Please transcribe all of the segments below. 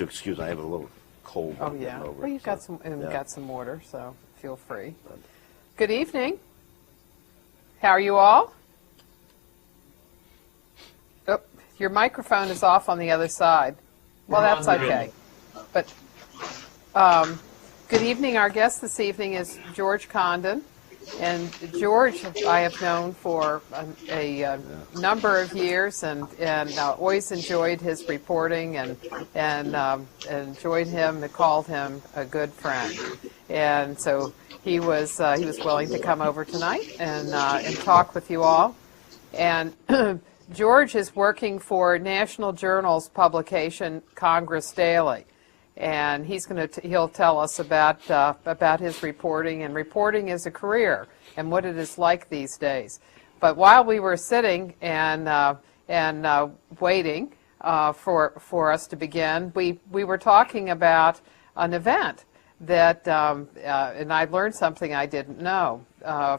Excuse me, I have a little cold. Oh, yeah. Over, Well, you've so, got some, yeah. got some water, so feel free. Good evening. How are you all? Oh, your microphone is off on the other side. Well, that's okay. But good evening. Our guest this evening is George Condon. And George, I have known for a number of years, and always enjoyed his reporting, and enjoyed him and called him a good friend. And so he was willing to come over tonight and talk with you all. And George is working for National Journal's publication, Congress Daily. And he'll tell us about his reporting, and reporting is a career and what it is like these days. But while we were sitting and waiting for us to begin, we were talking about an event that and I learned something I didn't know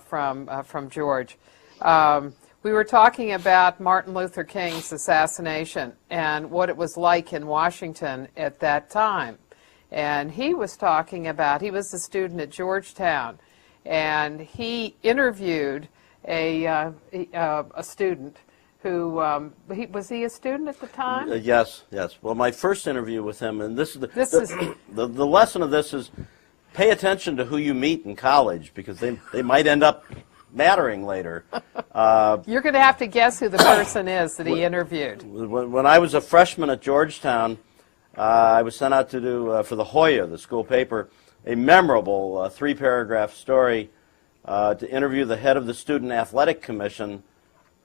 from George. We were talking about Martin Luther King's assassination and what it was like in Washington at that time. And he was talking about, he was a student at Georgetown, and he interviewed a student who, was he a student at the time? Yes. Well, my first interview with him, and the lesson of this is pay attention to who you meet in college, because they might end up mattering later. You're going to have to guess who the person is that he interviewed. When I was a freshman at Georgetown, I was sent out to do, for the Hoya, the school paper, a memorable 3-paragraph story to interview the head of the Student Athletic Commission,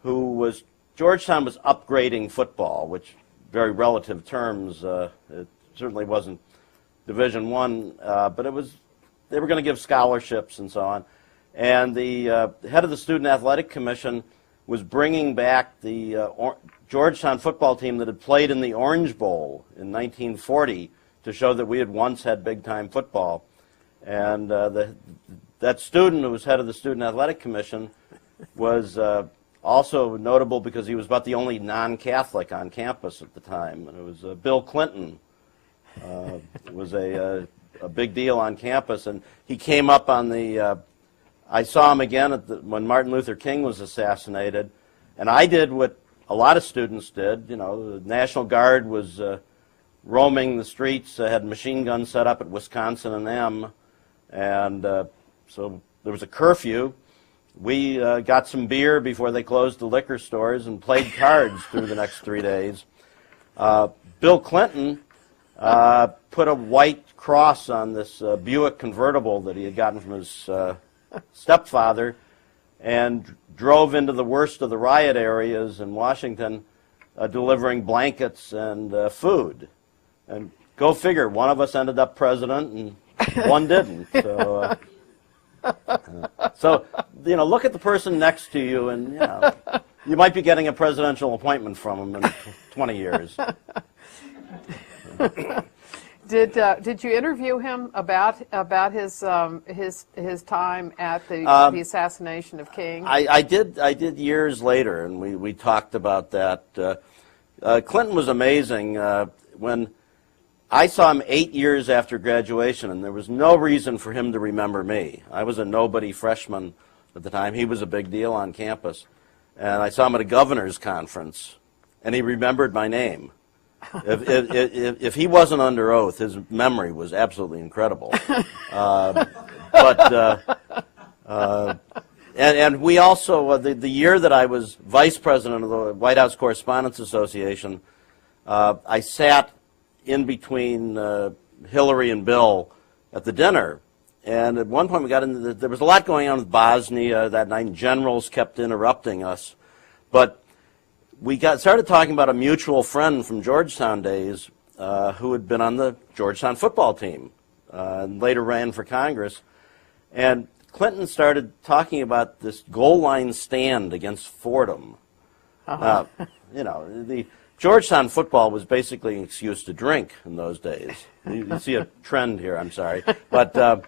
Georgetown was upgrading football, which, very relative terms, it certainly wasn't Division I, but they were going to give scholarships and so on. And the head of the Student Athletic Commission was bringing back the Georgetown football team that had played in the Orange Bowl in 1940 to show that we had once had big-time football. And that student who was head of the Student Athletic Commission was also notable because he was about the only non-Catholic on campus at the time. And it was Bill Clinton. It was a big deal on campus. And he came up on the... I saw him again when Martin Luther King was assassinated, and I did what a lot of students did. You know, the National Guard was roaming the streets, had machine guns set up at Wisconsin and M, and so there was a curfew. We got some beer before they closed the liquor stores and played cards through the next 3 days. Bill Clinton put a white cross on this Buick convertible that he had gotten from his stepfather and drove into the worst of the riot areas in Washington, delivering blankets and food. And go figure, one of us ended up president and one didn't. So, you know, look at the person next to you, and you might be getting a presidential appointment from him in 20 years. Did you interview him about his time at the assassination of King? I did years later, and we talked about that. Clinton was amazing. When I saw him 8 years after graduation, and there was no reason for him to remember me. I was a nobody freshman at the time. He was a big deal on campus. And I saw him at a governor's conference, and he remembered my name. If he wasn't under oath, his memory was absolutely incredible. And we also, the year that I was vice president of the White House Correspondents Association, I sat in between Hillary and Bill at the dinner. And at one point we got into there was a lot going on with Bosnia that night, and generals kept interrupting us. But we started talking about a mutual friend from Georgetown days who had been on the Georgetown football team and later ran for Congress. And Clinton started talking about this goal line stand against Fordham. You know, the Georgetown football was basically an excuse to drink in those days. You see a trend here, I'm sorry. But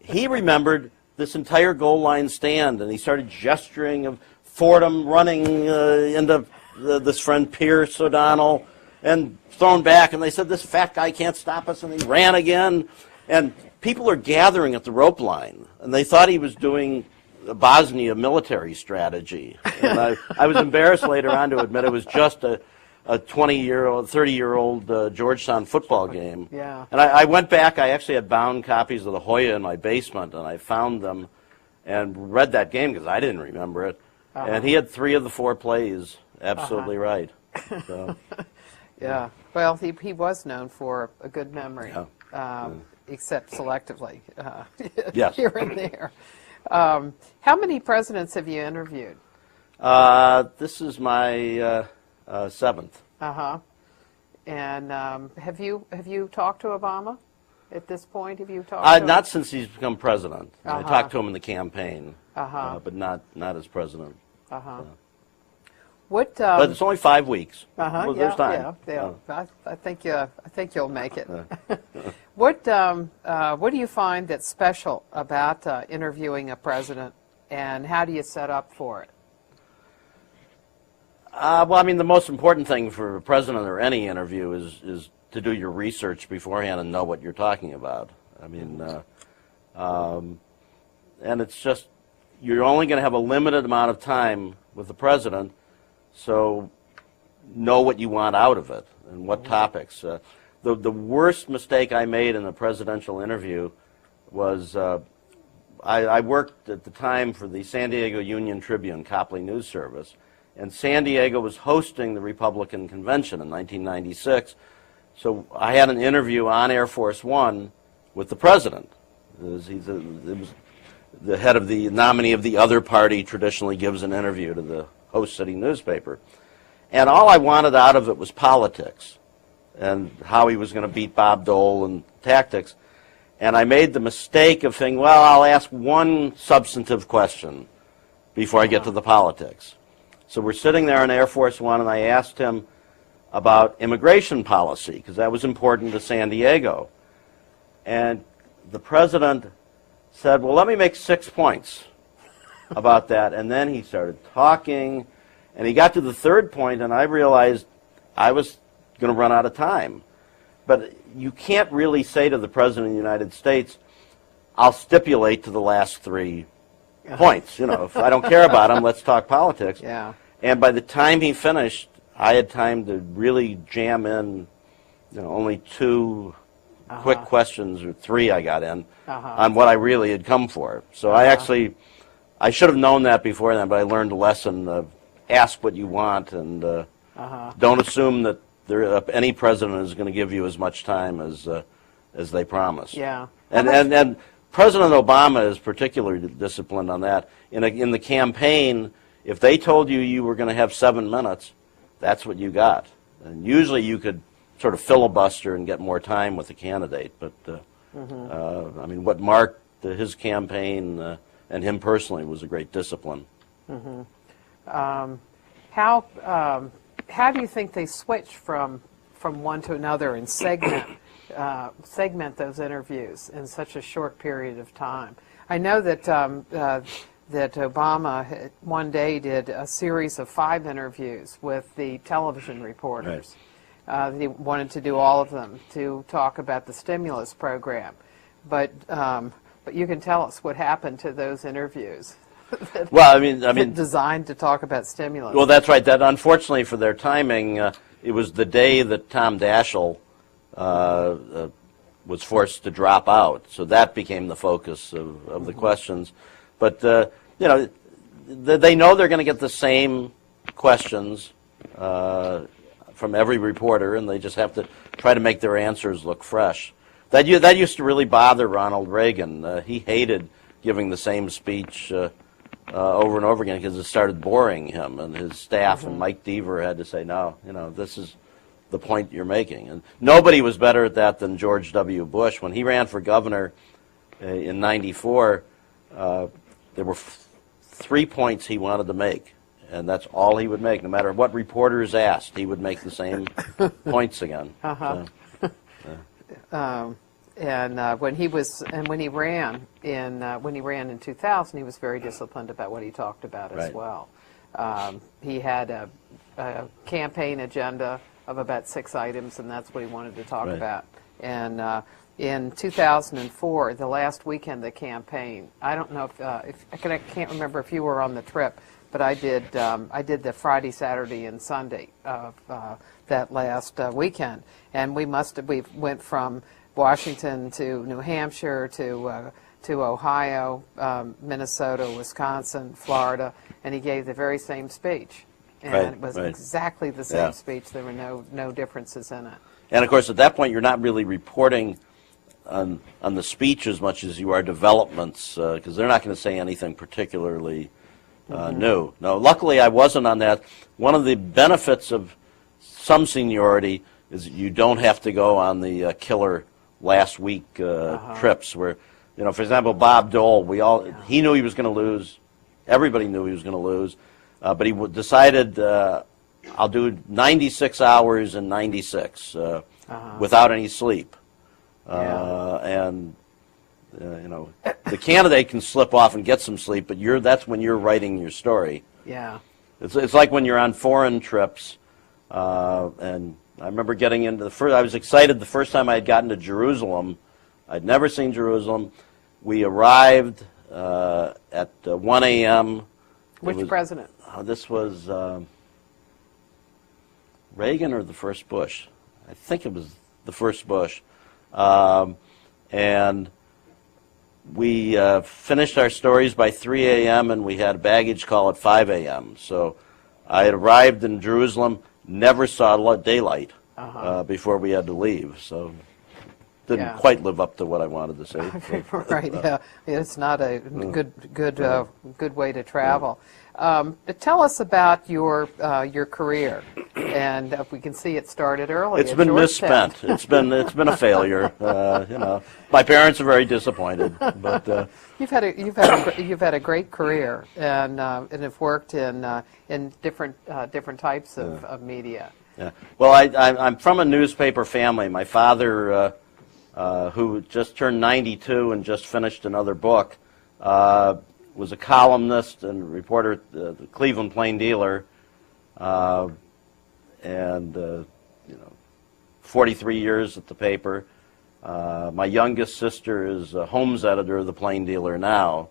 he remembered this entire goal line stand, and he started gesturing of Fordham running into this friend Pierce O'Donnell, and thrown back, and they said, this fat guy can't stop us, and he ran again. And people are gathering at the rope line, and they thought he was doing a Bosnia military strategy. And I was embarrassed later on to admit it was just a 20-year-old, 30-year-old Georgetown football game. Yeah. And I went back. I actually had bound copies of the Hoya in my basement, and I found them and read that game because I didn't remember it. And he had 3 of the 4 plays absolutely right. So, yeah. Well, he was known for a good memory, except selectively Yes. here and there. How many presidents have you interviewed? this is my 7th. And have you talked to Obama at this point? Have you talked to him? Not since he's become president. I talked to him in the campaign, but not as president. What? But it's only 5 weeks. Well, yeah, there's time. yeah. I think you'll make it. What do you find that's special about interviewing a president, and how do you set up for it? Well, I mean, the most important thing for a president or any interview is to do your research beforehand and know what you're talking about. I mean, and it's just, you're only going to have a limited amount of time with the president, so know what you want out of it and what topics. The worst mistake I made in a presidential interview was I worked at the time for the San Diego Union Tribune, Copley News Service, and San Diego was hosting the Republican convention in 1996. So I had an interview on Air Force One with the president. It was the head of the nominee of the other party traditionally gives an interview to the host city newspaper. And all I wanted out of it was politics and how he was going to beat Bob Dole and tactics. And I made the mistake of thinking, well, I'll ask one substantive question before I get to the politics. So we're sitting there on Air Force One, and I asked him about immigration policy, because that was important to San Diego. And the president said, well, let me make 6 points about that. And then he started talking, and he got to the 3rd point, and I realized I was going to run out of time. But you can't really say to the President of the United States, I'll stipulate to the last 3 points. You know, if I don't care about him, let's talk politics. Yeah. And by the time he finished, I had time to really jam in, only 2 quick questions, or 3 I got in, on what I really had come for. So I should have known that before then, but I learned a lesson of ask what you want, and don't assume that any president is going to give you as much time as they promise. Yeah. And President Obama is particularly disciplined on that. In the campaign, if they told you you were going to have 7 minutes, that's what you got. And usually you could sort of filibuster and get more time with the candidate. But, I mean, what marked his campaign and him personally was a great discipline. How do you think they switch from one to another and segment those interviews in such a short period of time? I know that that Obama one day did a series of 5 interviews with the television reporters. Right. He wanted to do all of them to talk about the stimulus program, but you can tell us what happened to those interviews. Well, I mean, designed to talk about stimulus. Well, that's right. That unfortunately for their timing, it was the day that Tom Daschle was forced to drop out, so that became the focus of the questions. But they know they're going to get the same questions from every reporter, and they just have to try to make their answers look fresh. That used to really bother Ronald Reagan. He hated giving the same speech over and over again because it started boring him, and his staff and Mike Deaver had to say, no, this is the point you're making. And nobody was better at that than George W. Bush. When he ran for governor in '94, there were 3 points he wanted to make, and that's all he would make. No matter what reporters asked, he would make the same points again. And when he ran in 2000, he was very disciplined about what he talked about as well. He had a campaign agenda about 6 items, and that's what he wanted to talk Right. about. And in 2004, the last weekend of the campaign, I don't know if I can't remember if you were on the trip, but I did the Friday, Saturday, and Sunday of that last weekend, and we went from Washington to New Hampshire to Ohio, Minnesota, Wisconsin, Florida, and he gave the very same speech. And Right, it was right. exactly the same Yeah. speech. There were no differences in it. And of course, at that point, you're not really reporting on the speech as much as you are developments, because they're not going to say anything particularly new. No, luckily, I wasn't on that. One of the benefits of some seniority is that you don't have to go on the killer last week trips where, for example, Bob Dole, he knew he was going to lose. Everybody knew he was going to lose. But he decided, I'll do 96 hours in 96 without any sleep. And the candidate can slip off and get some sleep, but that's when you're writing your story. Yeah. It's like when you're on foreign trips. And I remember getting into I was excited the first time I had gotten to Jerusalem. I'd never seen Jerusalem. We arrived at 1 a.m. Which president? This was Reagan or the first Bush? I think it was the first Bush. And we finished our stories by 3 a.m. and we had a baggage call at 5 a.m. So I had arrived in Jerusalem, never saw daylight before we had to leave. So didn't quite live up to what I wanted to say. Right. Yeah. It's not a good way to travel. But tell us about your career, and if we can see it started early. It's been misspent. It's been a failure. My parents are very disappointed, but you've had a great career, and have worked in different types of media. Yeah. Well, I'm from a newspaper family. My father, who just turned 92 and just finished another book, was a columnist and reporter at the Cleveland Plain Dealer, and 43 years at the paper. My youngest sister is a Holmes editor of the Plain Dealer now,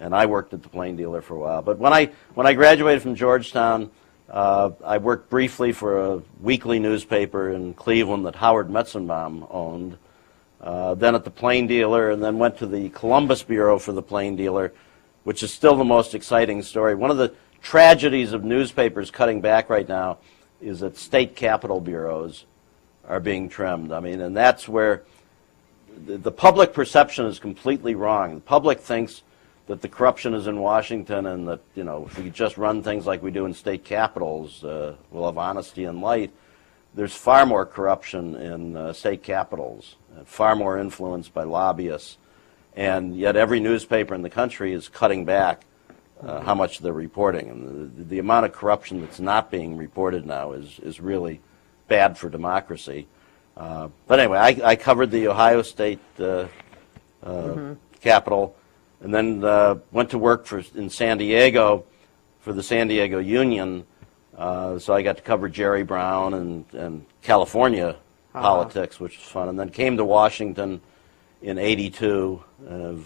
and I worked at the Plain Dealer for a while. But when I graduated from Georgetown, I worked briefly for a weekly newspaper in Cleveland that Howard Metzenbaum owned, then at the Plain Dealer, and then went to the Columbus Bureau for the Plain Dealer, which is still the most exciting story. One of the tragedies of newspapers cutting back right now is that state capitol bureaus are being trimmed. I mean, and that's where the public perception is completely wrong. The public thinks that the corruption is in Washington and that, if we just run things like we do in state capitals, we'll have honesty and light. There's far more corruption in state capitals, far more influence by lobbyists. And yet every newspaper in the country is cutting back how much they're reporting. And the amount of corruption that's not being reported now is really bad for democracy. But anyway, I covered the Ohio State Capitol, and then went to work in San Diego for the San Diego Union. So I got to cover Jerry Brown and California politics, which was fun. And then came to Washington in '82, and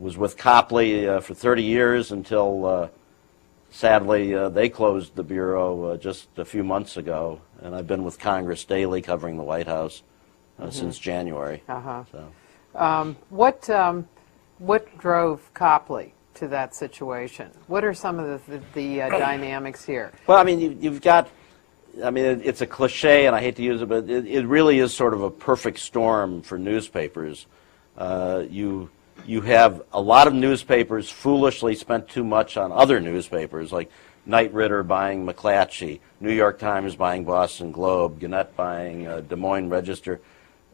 was with Copley for 30 years until, sadly, they closed the Bureau just a few months ago. And I've been with Congress daily covering the White House since January. So. What drove Copley to that situation? What are some of the dynamics here? Well, I mean, you've got, it's a cliche, and I hate to use it, but it really is sort of a perfect storm for newspapers. You have a lot of newspapers foolishly spent too much on other newspapers, like Knight Ridder buying McClatchy, New York Times buying Boston Globe, Gannett buying Des Moines Register,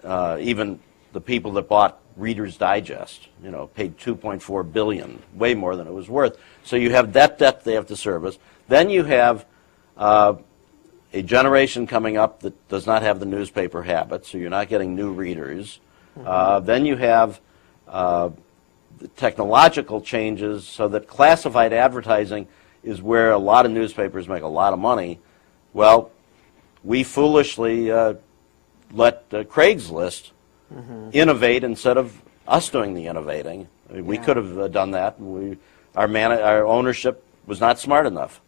even the people that bought Reader's Digest, paid $2.4 billion, way more than it was worth. So you have that debt they have to service. Then you have a generation coming up that does not have the newspaper habit, so you're not getting new readers. Then you have the technological changes, so that classified advertising is where a lot of newspapers make a lot of money. Well, we foolishly let Craigslist innovate instead of us doing the innovating. I mean, we could have done that. Our ownership was not smart enough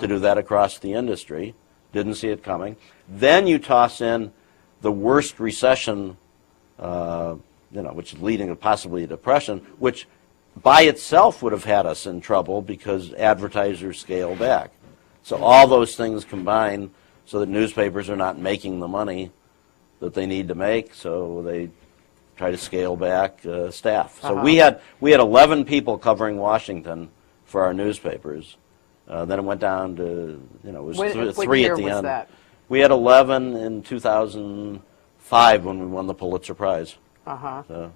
to do that across the industry. Didn't see it coming. Then you toss in the worst recession, which is leading to possibly a depression, which by itself would have had us in trouble because advertisers scale back. So all those things combine so that newspapers are not making the money that they need to make, so they try to scale back staff. So we had 11 people covering Washington for our newspapers. Then it went down to, it was three at the end. That? We had 11 in 2005 when we won the Pulitzer Prize. So.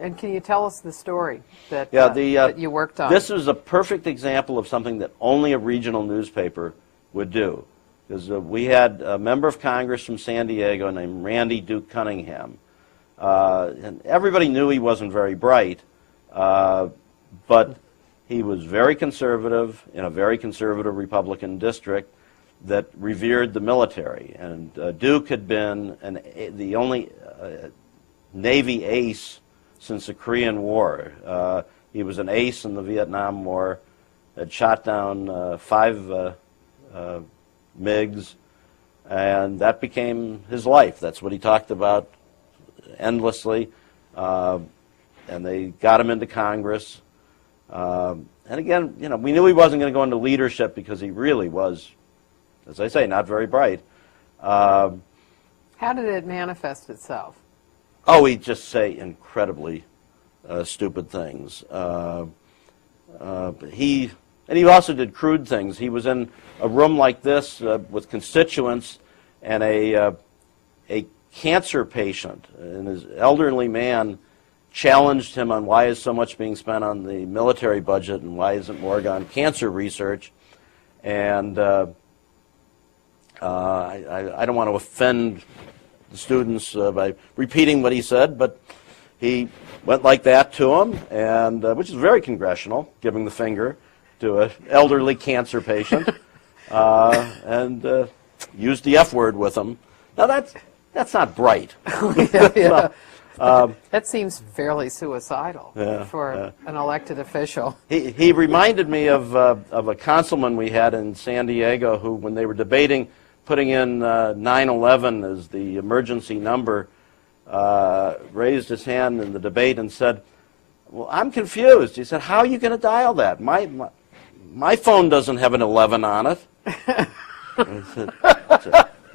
And can you tell us the story that, that you worked on? This is a perfect example of something that only a regional newspaper would do. Because we had a member of Congress from San Diego named Randy Duke Cunningham. And everybody knew he wasn't very bright, but he was very conservative in a very conservative Republican district that revered the military. And Duke had been the only Navy ace since the Korean War. He was an ace in the Vietnam War, had shot down 5 MiGs, and that became his life. That's what he talked about endlessly, and they got him into Congress. And again, we knew he wasn't going to go into leadership because he really was, as I say, not very bright. How did it manifest itself? Oh, he'd just say incredibly stupid things. He also did crude things. He was in a room like this with constituents and a cancer patient, and his elderly man challenged him on why is so much being spent on the military budget and why isn't more on cancer research. And I don't want to offend the students by repeating what he said, but he went like that to him, and which is very congressional, giving the finger to an elderly cancer patient, and used the F word with him. Now that's not bright. That seems fairly suicidal for an elected official. He reminded me of a councilman we had in San Diego who, when they were debating putting in 9/11 as the emergency number, raised his hand in the debate and said, "Well, I'm confused." He said, "How are you going to dial that? My phone doesn't have an 11 on it." I said,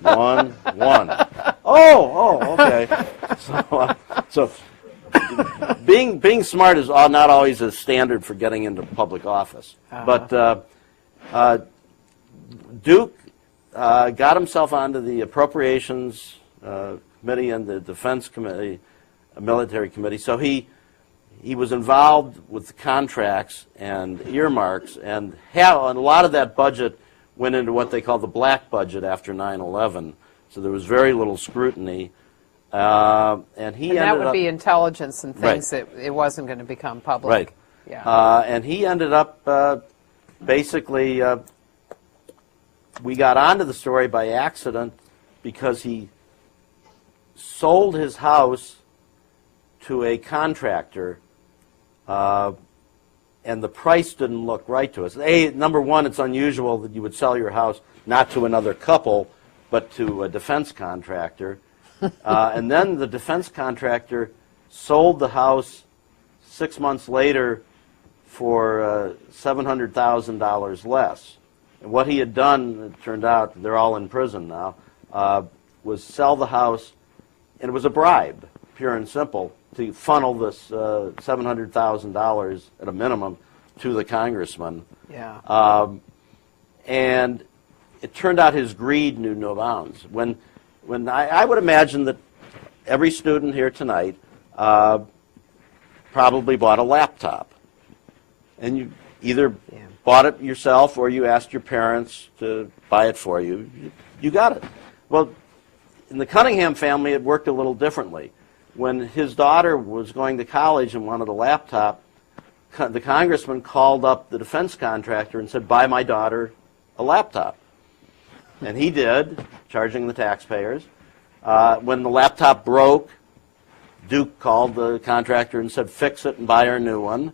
1, 1. Oh, okay. So being smart is not always a standard for getting into public office. But Duke got himself onto the Appropriations Committee and the Defense Committee, Military Committee. So he was involved with the contracts and earmarks, and a lot of that budget went into what they call the black budget after 9/11. So there was very little scrutiny. And that would be intelligence and things that it wasn't going to become public. Right. Yeah. And he ended up basically, we got onto the story by accident because he sold his house to a contractor, and the price didn't look right to us. Number one, it's unusual that you would sell your house not to another couple, but to a defense contractor. And then the defense contractor sold the house 6 months later for $700,000 less. And what he had done, it turned out, they're all in prison now, was sell the house, and it was a bribe, pure and simple, to funnel this $700,000 at a minimum to the congressman. Yeah. And it turned out his greed knew no bounds. When I would imagine that every student here tonight probably bought a laptop, and you either bought it yourself or you asked your parents to buy it for you. You got it. Well, in the Cunningham family, it worked a little differently. When his daughter was going to college and wanted a laptop, the congressman called up the defense contractor and said, "Buy my daughter a laptop." And he did, charging the taxpayers. When the laptop broke, Duke called the contractor and said, fix it and buy her a new one.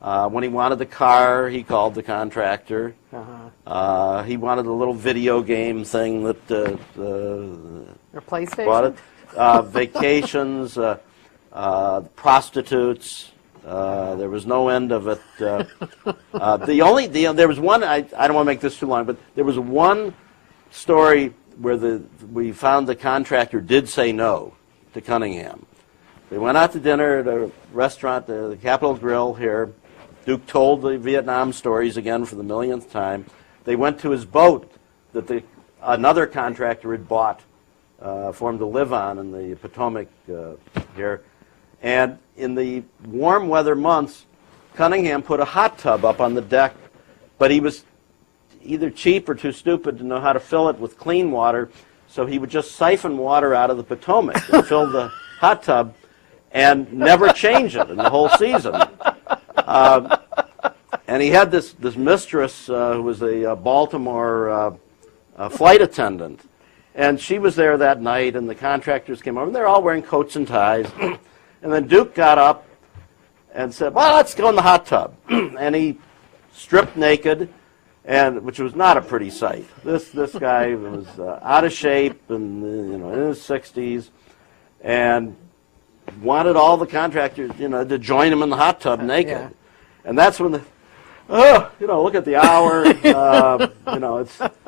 When he wanted the car, he called the contractor. He wanted a little video game thing that Your PlayStation? bought it. Vacations, prostitutes. There was no end of it. There was one. I don't want to make this too long, but there was one story where we found the contractor did say no to Cunningham. They went out to dinner at a restaurant, the Capitol Grill here. Duke told the Vietnam stories again for the millionth time. They went to his boat that another contractor had bought for him to live on in the Potomac here. And in the warm weather months, Cunningham put a hot tub up on the deck, but he was either cheap or too stupid to know how to fill it with clean water, so he would just siphon water out of the Potomac and fill the hot tub and never change it in the whole season. And he had this mistress who was a Baltimore flight attendant, and she was there that night, and the contractors came over, and they're all wearing coats and ties. And then Duke got up and said, well, let's go in the hot tub. And he stripped naked, which was not a pretty sight. This guy was out of shape and in his 60s, and wanted all the contractors to join him in the hot tub naked. Yeah. And that's when look at the hour.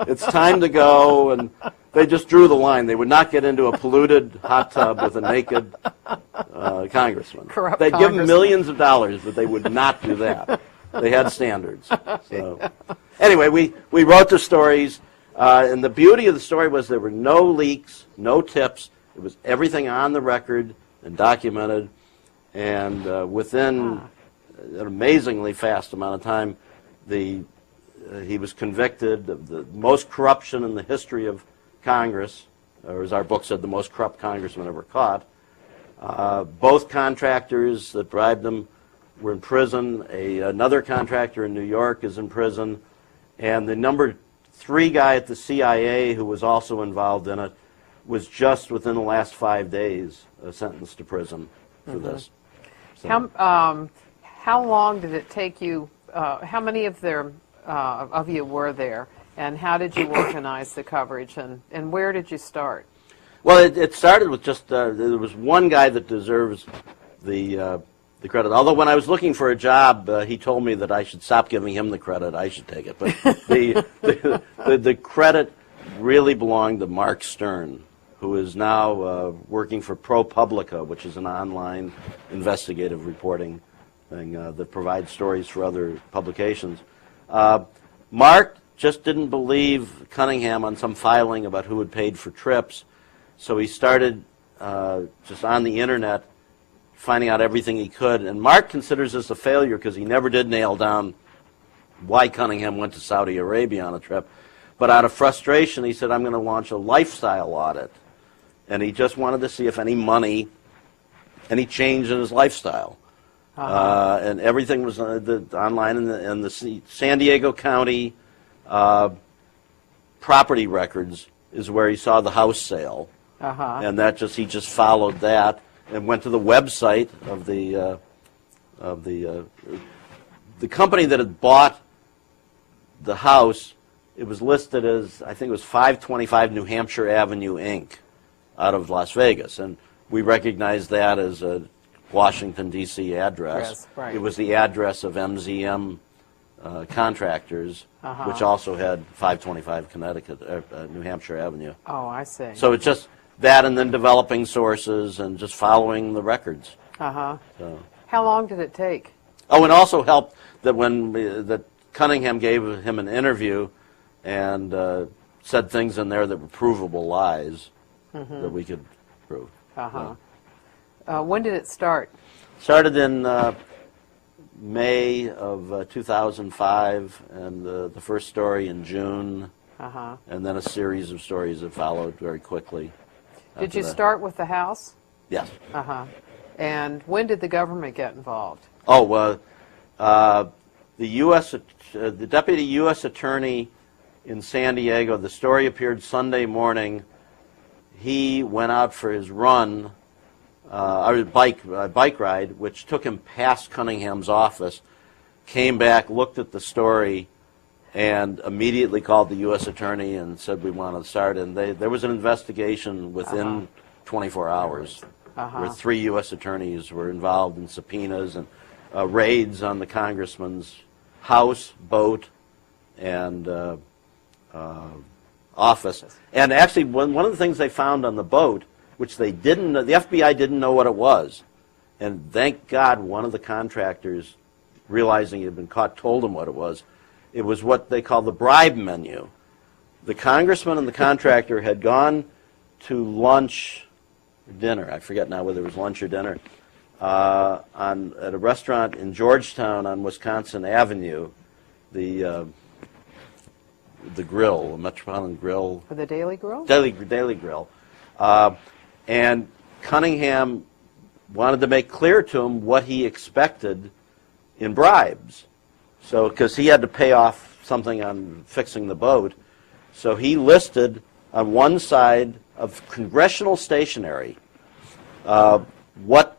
It's time to go, and they just drew the line. They would not get into a polluted hot tub with a naked congressman. Corrupt They'd give him congressman. millions of dollars, but they would not do that. They had standards. So, anyway, we wrote the stories, and the beauty of the story was there were no leaks, no tips. It was everything on the record and documented, and within an amazingly fast amount of time, he was convicted of the most corruption in the history of Congress, or as our book said, the most corrupt congressman ever caught. Both contractors that bribed him were in prison. Another contractor in New York is in prison. And the number 3 guy at the CIA who was also involved in it was just within the last 5 days sentenced to prison for this. So, How long did it take you? How many of you were there, and how did you organize the coverage, and where did you start? well, it started with just there was one guy that deserves the credit. Although when I was looking for a job, he told me that I should stop giving him the credit. I should take it. But the credit really belonged to Mark Stern, who is now working for ProPublica, which is an online investigative reporting thing that provides stories for other publications. Mark just didn't believe Cunningham on some filing about who had paid for trips, so he started just on the internet finding out everything he could. And Mark considers this a failure because he never did nail down why Cunningham went to Saudi Arabia on a trip. But out of frustration, he said, I'm going to launch a lifestyle audit. And he just wanted to see if any change in his lifestyle. And everything was online in the San Diego County property records is where he saw the house sale. And he just followed that and went to the website of the company that had bought the house. It was listed as, I think it was 525 New Hampshire Avenue, Inc., out of Las Vegas. And we recognized that as a Washington, D.C. address. Yes, right. It was the address of MZM Contractors, which also had 525 New Hampshire Avenue. Oh, I see. So it's just that, and then developing sources and just following the records. So. How long did it take? Oh, and also helped that that Cunningham gave him an interview and said things in there that were provable lies that we could prove. When did it start? Started in May of 2005, and the first story in June, and then a series of stories that followed very quickly. Did you start with the House? Yes. And when did the government get involved? Oh, the deputy U.S. attorney in San Diego. The story appeared Sunday morning. He went out for his run, or bike ride, which took him past Cunningham's office, came back, looked at the story, and immediately called the U.S. Attorney and said, we want to start. And there was an investigation within 24 hours where 3 U.S. attorneys were involved in subpoenas and raids on the congressman's house, boat, and office. And actually, one of the things they found on the boat, which they didn't know, the FBI didn't know what it was. And thank God one of the contractors, realizing he had been caught, told him what it was. It was what they call the bribe menu. The congressman and the contractor had gone to lunch, dinner, I forget now whether it was lunch or dinner, at a restaurant in Georgetown on Wisconsin Avenue, the grill, the Metropolitan Grill. For the Daily Grill? Daily Grill. And Cunningham wanted to make clear to him what he expected in bribes. So, because he had to pay off something on fixing the boat, so he listed on one side of congressional stationery how much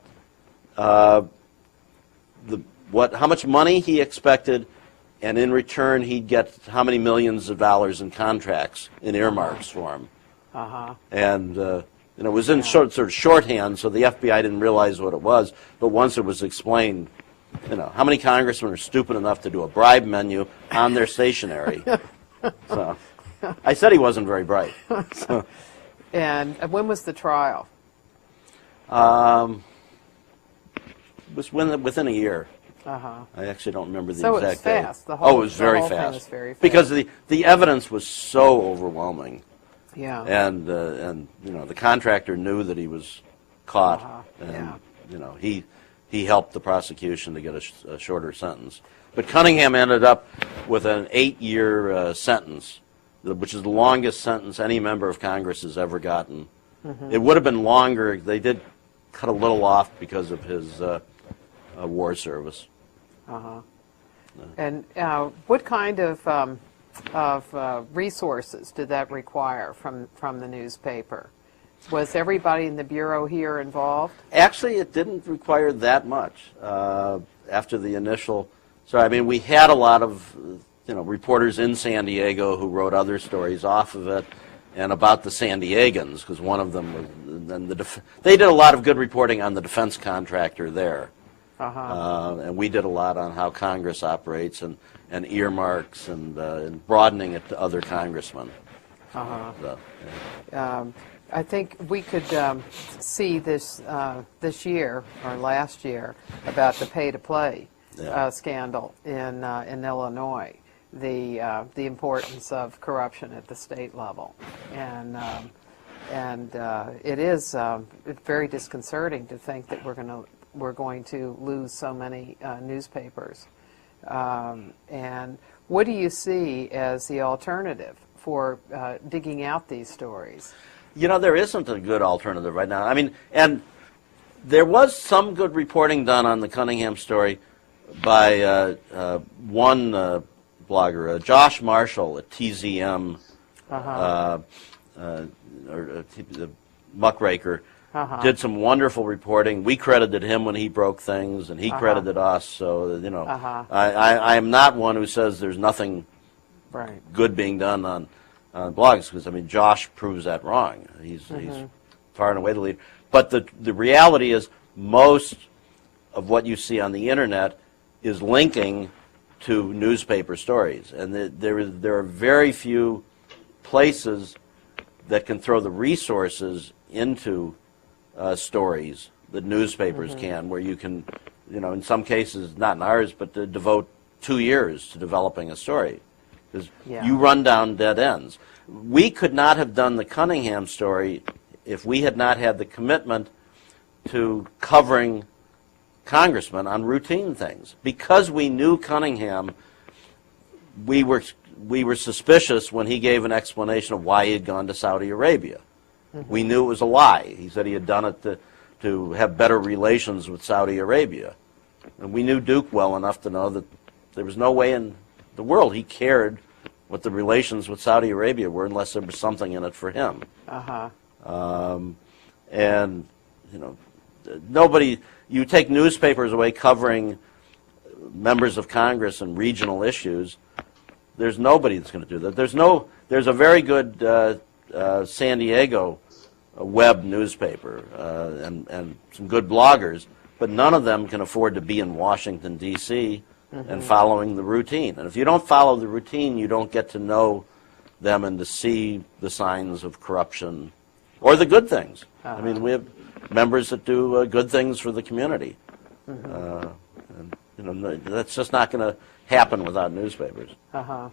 money he expected, and in return he'd get how many millions of dollars in contracts in earmarks for him. And it was in sort of shorthand, so the FBI didn't realize what it was. But once it was explained, how many congressmen are stupid enough to do a bribe menu on their stationery? So I said he wasn't very bright. So. And when was the trial? It was within a year. I actually don't remember the so exact it was date. fast. The whole, it was very the whole fast. Thing was very fast. Because the evidence was so overwhelming. Yeah. And the contractor knew that he was caught, and he helped the prosecution to get a shorter sentence. But Cunningham ended up with an 8-year sentence, which is the longest sentence any member of Congress has ever gotten. It would have been longer. They did cut a little off because of his war service. And what kind of resources did that require from the newspaper? Was everybody in the Bureau here involved? Actually, it didn't require that much after the initial. So, I mean, we had a lot of reporters in San Diego who wrote other stories off of it and about the San Diegans, because one of them was, they did a lot of good reporting on the defense contractor there. And we did a lot on how Congress operates and earmarks and broadening it to other congressmen. So, yeah. I think we could see this year or last year about the pay-to-play scandal in Illinois, the importance of corruption at the state level, and it is very disconcerting to think that we're going to lose so many newspapers. And what do you see as the alternative for digging out these stories? There isn't a good alternative right now. I mean, and there was some good reporting done on the Cunningham story by one blogger, Josh Marshall at TZM, the Muckraker, did some wonderful reporting. We credited him when he broke things, and he credited us. So, I am not one who says there's nothing good being done on blogs, because, I mean, Josh proves that wrong. He's far and away the lead. But the reality is most of what you see on the Internet is linking to newspaper stories. And there are very few places that can throw the resources into stories that newspapers can, where you can, in some cases, not in ours, but to devote 2 years to developing a story. Because you run down dead ends. We could not have done the Cunningham story if we had not had the commitment to covering congressmen on routine things. Because we knew Cunningham, we were suspicious when he gave an explanation of why he had gone to Saudi Arabia. We knew it was a lie. He said he had done it to have better relations with Saudi Arabia. And we knew Duke well enough to know that there was no way in the world he cared what the relations with Saudi Arabia were unless there was something in it for him. And, you know, nobody, you take newspapers away covering members of Congress and regional issues, there's nobody that's going to do that. There's a very good San Diego web newspaper and some good bloggers, but none of them can afford to be in Washington, D.C. and following the routine. And if you don't follow the routine, you don't get to know them and to see the signs of corruption or the good things. I mean, we have members that do good things for the community. And, you know, that's just not going to happen without newspapers. I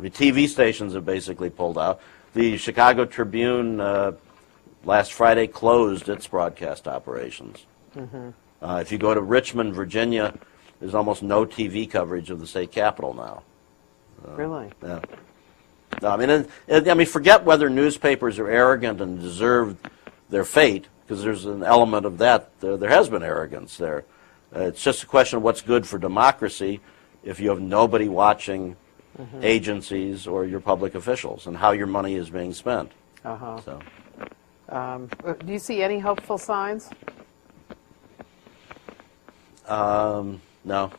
mean, TV stations have basically pulled out. The Chicago Tribune last Friday closed its broadcast operations. If you go to Richmond, Virginia, there's almost no TV coverage of the state capitol now. Really? Yeah. No, I mean, forget whether newspapers are arrogant and deserve their fate, because there's an element of that. There has been arrogance there. It's just a question of what's good for democracy if you have nobody watching agencies or your public officials and how your money is being spent. So. Do you see any hopeful signs? No.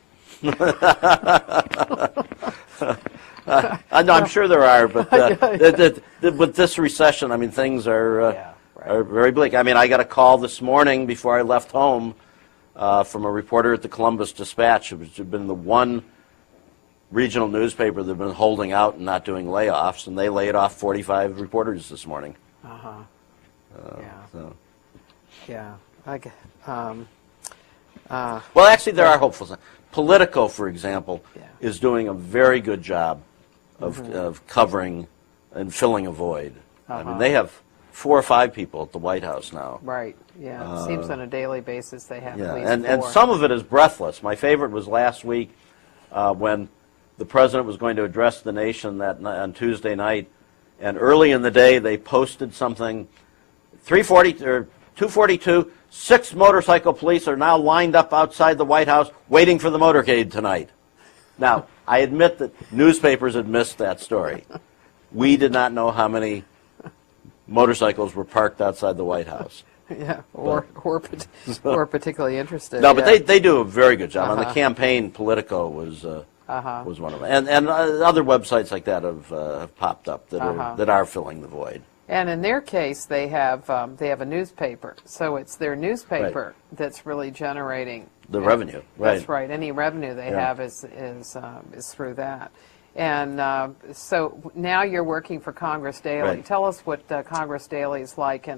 I'm sure there are, but with this recession, I mean, things are very bleak. I mean, I got a call this morning before I left home from a reporter at the Columbus Dispatch, which had been the one regional newspaper that had been holding out and not doing layoffs, and they laid off 45 reporters this morning. Well, actually, there are hopeful signs. Politico, for example, is doing a very good job of covering and filling a void. I mean, they have 4 or 5 people at the White House now. Right. Yeah. It seems on a daily basis they have at least 4. And some of it is breathless. My favorite was last week when the president was going to address the nation on Tuesday night, and early in the day they posted something. 3:40 or 2:42. 6 motorcycle police are now lined up outside the White House waiting for the motorcade tonight. Now, I admit that newspapers had missed that story. We did not know how many motorcycles were parked outside the White House. Or particularly interested. No, but they do a very good job. On the campaign, Politico was one of them. And other websites like that have popped up that are filling the void. And in their case, they have a newspaper, so it's their newspaper that's really generating the revenue. Right. That's right. Any revenue they have is through that. And so now you're working for Congress Daily. Right. Tell us what Congress Daily is like,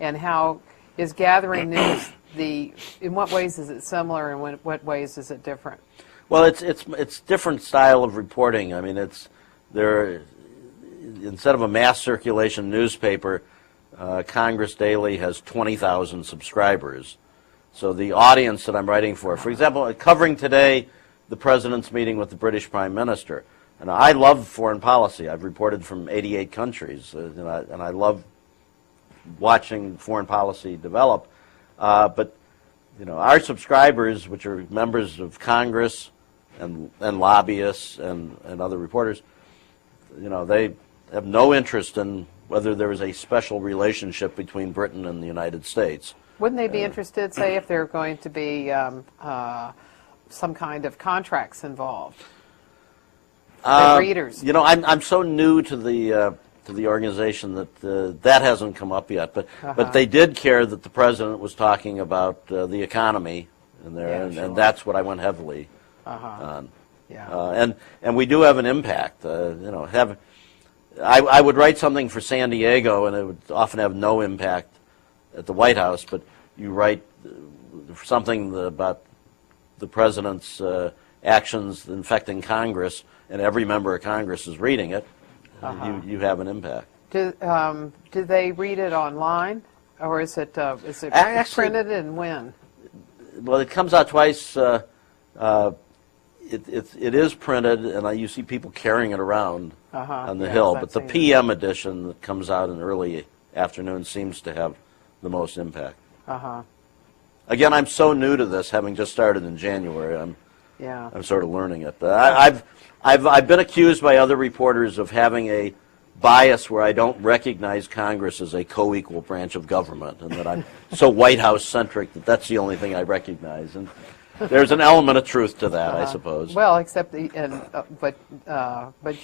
and how is gathering news. In what ways is it similar, and what ways is it different? Well, it's different style of reporting. I mean, instead of a mass circulation newspaper, Congress Daily has 20,000 subscribers. So the audience that I'm writing for example, covering today the president's meeting with the British Prime Minister. And I love foreign policy. I've reported from 88 countries, and I love watching foreign policy develop. But our subscribers, which are members of Congress and lobbyists and other reporters, they have no interest in whether there is a special relationship between Britain and the United States. Wouldn't they be interested, say, if there are going to be some kind of contracts involved? Readers. I'm so new to the organization that that hasn't come up yet. But they did care that the president was talking about the economy in there, and that's what I went heavily on. And we do have an impact. I would write something for San Diego, and it would often have no impact at the White House, but you write something about the president's actions infecting Congress, and every member of Congress is reading it, you have an impact. Do they read it online, or is it Actually, printed, and when? Well, it comes out twice. It is printed, and you see people carrying it around on the Hill. But the PM edition that comes out in early afternoon seems to have the most impact. Again, I'm so new to this, having just started in January. Yeah. I'm sort of learning it. But I've been accused by other reporters of having a bias where I don't recognize Congress as a co-equal branch of government, and that I'm so White House centric that that's the only thing I recognize. And there's an element of truth to that, I suppose. Well, except but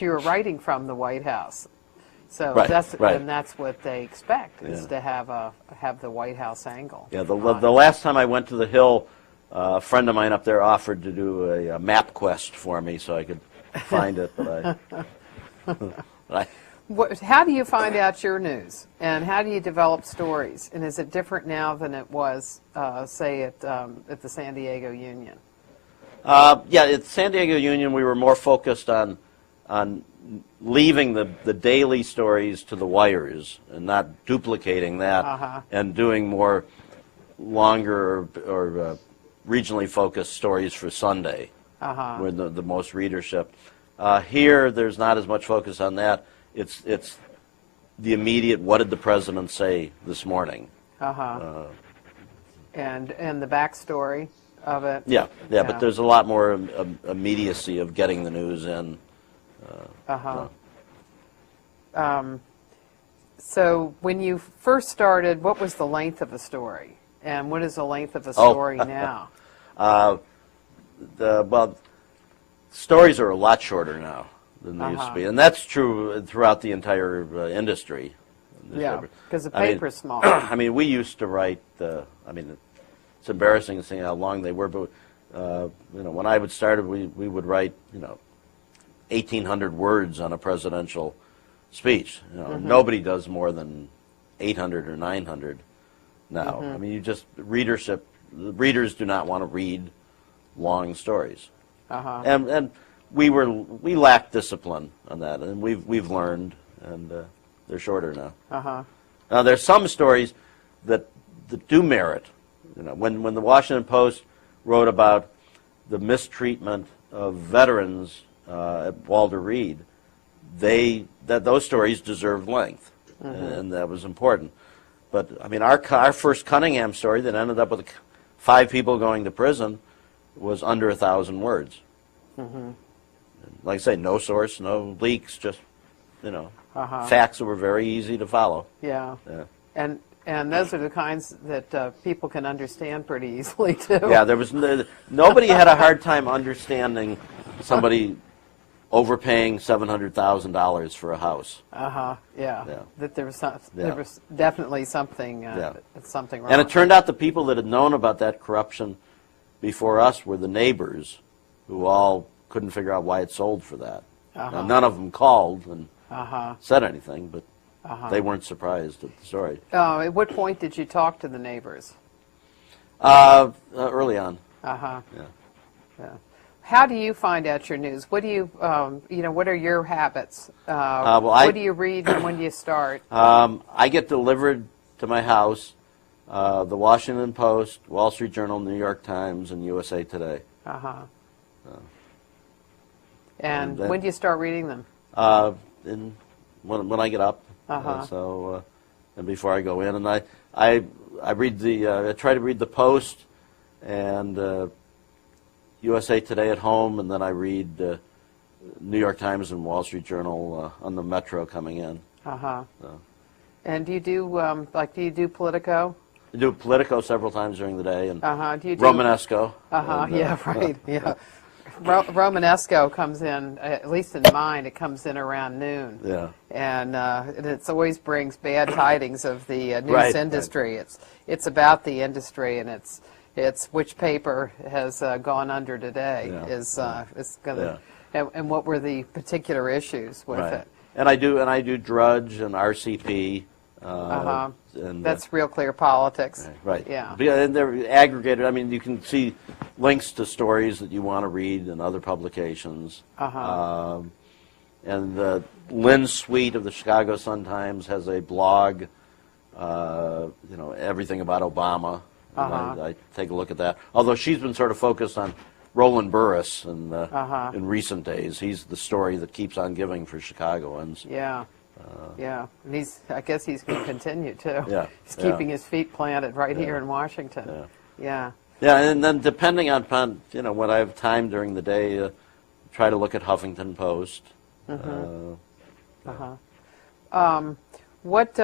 you were writing from the White House, so Right, that's right. and that's what they expect is Yeah. to have the White House angle. Yeah, the last time I went to the Hill, a friend of mine up there offered to do a map quest for me so I could find it, but I How do you find out your news, and how do you develop stories? And is it different now than it was, say, at the San Diego Union? yeah, at San Diego Union, we were more focused on leaving the daily stories to the wires and not duplicating that, and doing more longer or regionally focused stories for Sunday, with the most readership. Here, there's not as much focus on that. It's the immediate. What did the president say this morning? And the backstory of it. Yeah, but there's a lot more immediacy of getting the news in. So when you first started, what was the length of a story, and what is the length of a story now? Well, stories are a lot shorter now than they used to be, and that's true throughout the entire industry. Yeah, because the paper's small. I mean, we used to write. I mean, it's embarrassing to say how long they were, but when I would start, we would write 1,800 words on a presidential speech. Nobody does more than 800 or 900 now. I mean, readers do not want to read long stories, and we lacked discipline on that, and we've learned, and they're shorter now. Now there's some stories that do merit. When the Washington Post wrote about the mistreatment of veterans at Walter Reed, those stories deserved length, and that was important. But I mean, our first Cunningham story that ended up with 5 people going to prison was under 1,000 words. Like I say, no source, no leaks, just facts that were very easy to follow. Yeah. And those are the kinds that people can understand pretty easily too. Yeah, there was nobody had a hard time understanding somebody overpaying $700,000 for a house. Yeah. That there was definitely something something wrong. And it turned out the people that had known about that corruption before us were the neighbors, who all couldn't figure out why it sold for that. Now, none of them called and said anything, but they weren't surprised at the story. At what point did you talk to the neighbors? Early on. Yeah. How do you find out your news? What do you, what are your habits? Well, what do you read and when do you start? I get delivered to my house the Washington Post, Wall Street Journal, New York Times, and USA Today. And when do you start reading them? When I get up. And before I go in, and I read I try to read the Post and USA Today at home, and then I read New York Times and Wall Street Journal on the metro coming in. And do you do Politico? I do Politico several times during the day, and do you do Romanesco. Yeah, right. Yeah. Romanesco comes in, at least in mine, it comes in around noon. Yeah. And it always brings bad tidings of the news Right, industry. It's about the industry, and it's which paper has gone under today is going to, and what were the particular issues with it. And I do Drudge and RCP. And that's Real Clear Politics. Right. Yeah. And they're aggregated. I mean, you can see links to stories that you want to read in other publications. And Lynn Sweet of the Chicago Sun-Times has a blog, everything about Obama. I take a look at that. Although she's been sort of focused on Roland Burris in recent days. He's the story that keeps on giving for Chicagoans. Yeah. And I guess he's going to continue too. Yeah. He's keeping his feet planted right here in Washington. Yeah. Yeah, and then depending upon, when I have time during the day, try to look at Huffington Post. What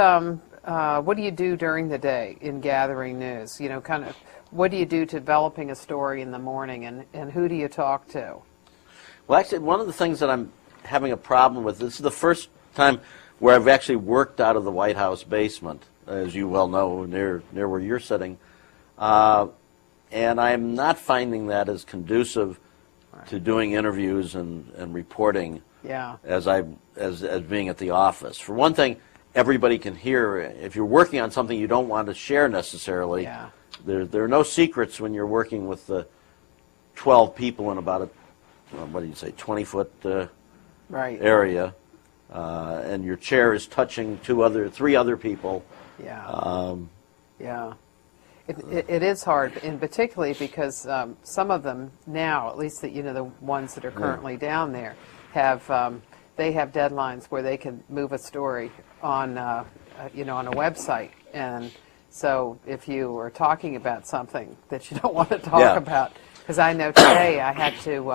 do you do during the day in gathering news? Kind of, what do you do developing a story in the morning, and who do you talk to? Well, actually, one of the things that I'm having a problem with, this is the first time where I've actually worked out of the White House basement, as you well know, near where you're sitting. And I'm not finding that as conducive to doing interviews and reporting as being at the office. For one thing, everybody can hear. If you're working on something you don't want to share necessarily, there are no secrets when you're working with 12 people in about a 20-foot area, and your chair is touching three other people. It is hard, and particularly because some of them now, at least the ones that are currently down there, have deadlines where they can move a story on on a website, and so if you are talking about something that you don't want to talk about, because I know today I had to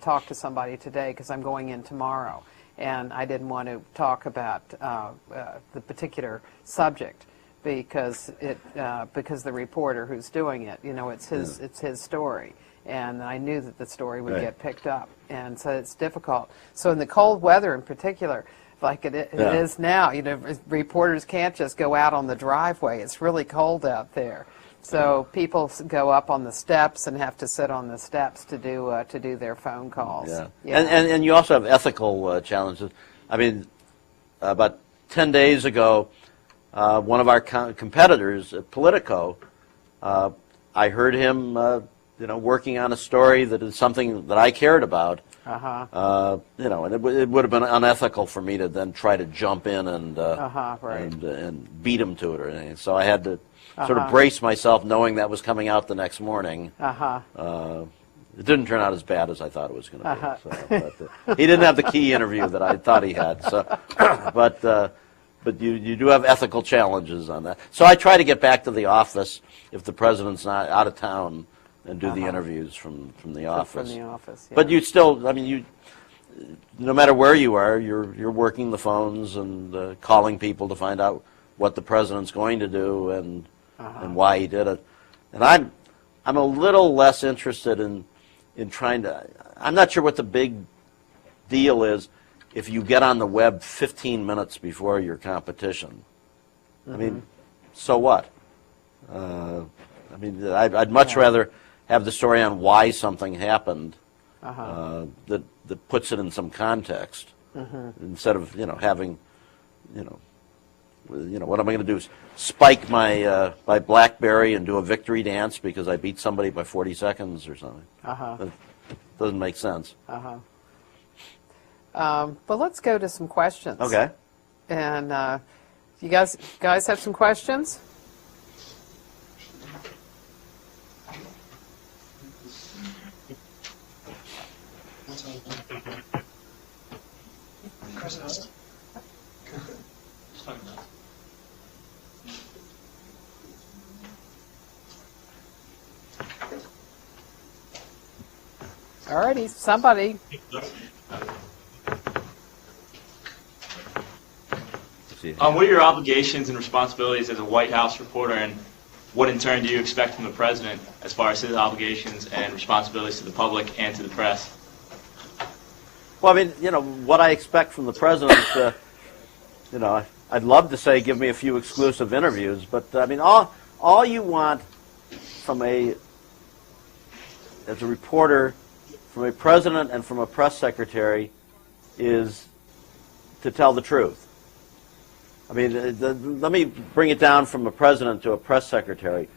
talk to somebody today because I'm going in tomorrow, and I didn't want to talk about the particular subject. Because the reporter who's doing it, it's his story, and I knew that the story would get picked up, and so it's difficult. So in the cold weather, in particular, like it is now, reporters can't just go out on the driveway. It's really cold out there, so people go up on the steps and have to sit on the steps to do their phone calls. And you also have ethical challenges. I mean, about 10 days ago. One of our competitors at Politico, I heard him, working on a story that is something that I cared about. And it would have been unethical for me to then try to jump in and beat him to it or anything. So I had to sort of brace myself, knowing that was coming out the next morning. It didn't turn out as bad as I thought it was going to be. So, but, he didn't have the key interview that I thought he had. So, But you do have ethical challenges on that. So I try to get back to the office if the president's not out of town and do the interviews from the office. From the office, But you still, no matter where you are, you're working the phones and calling people to find out what the president's going to do and why he did it. And I'm a little less interested in trying to. I'm not sure what the big deal is if you get on the web 15 minutes before your competition. I mean, so what? I'd much rather have the story on why something happened that puts it in some context instead of having what am I going to do? Spike my BlackBerry and do a victory dance because I beat somebody by 40 seconds or something? That doesn't make sense. But let's go to some questions. Okay. And you guys have some questions? All righty, somebody. What are your obligations and responsibilities as a White House reporter, and what in turn do you expect from the president as far as his obligations and responsibilities to the public and to the press? Well, what I expect from the president, I'd love to say give me a few exclusive interviews, but all you want as a reporter, from a president and from a press secretary, is to tell the truth. Let me bring it down from a president to a press secretary.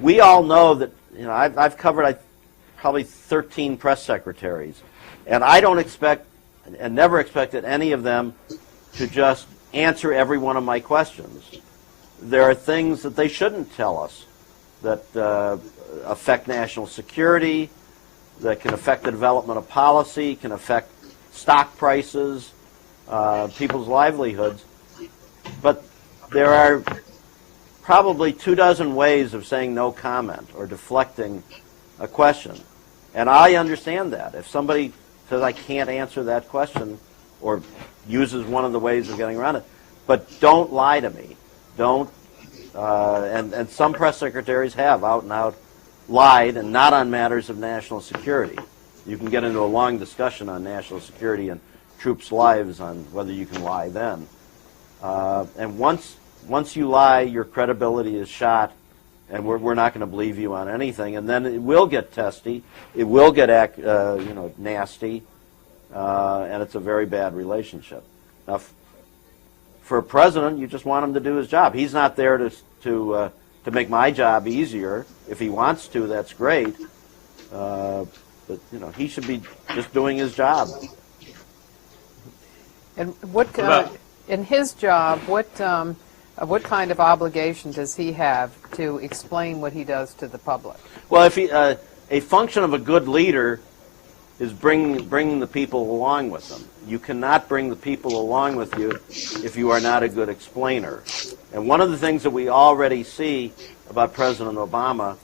We all know that, I've covered probably 13 press secretaries, and I don't expect and never expected any of them to just answer every one of my questions. There are things that they shouldn't tell us that affect national security, that can affect the development of policy, can affect stock prices, people's livelihoods. But there are probably 24 ways of saying no comment or deflecting a question. And I understand that. If somebody says I can't answer that question or uses one of the ways of getting around it, but don't lie to me. Don't, and some press secretaries have out and out lied, and not on matters of national security. You can get into a long discussion on national security and troops' lives on whether you can lie then. And once you lie, your credibility is shot, and we're not going to believe you on anything. And then it will get testy, it will get nasty, and it's a very bad relationship. Now, for a president, you just want him to do his job. He's not there to make my job easier. If he wants to, that's great. But he should be just doing his job. And in his job, what kind of obligation does he have to explain what he does to the public? Well, if a function of a good leader is bringing the people along with them. You cannot bring the people along with you if you are not a good explainer. And one of the things that we already see about President Obama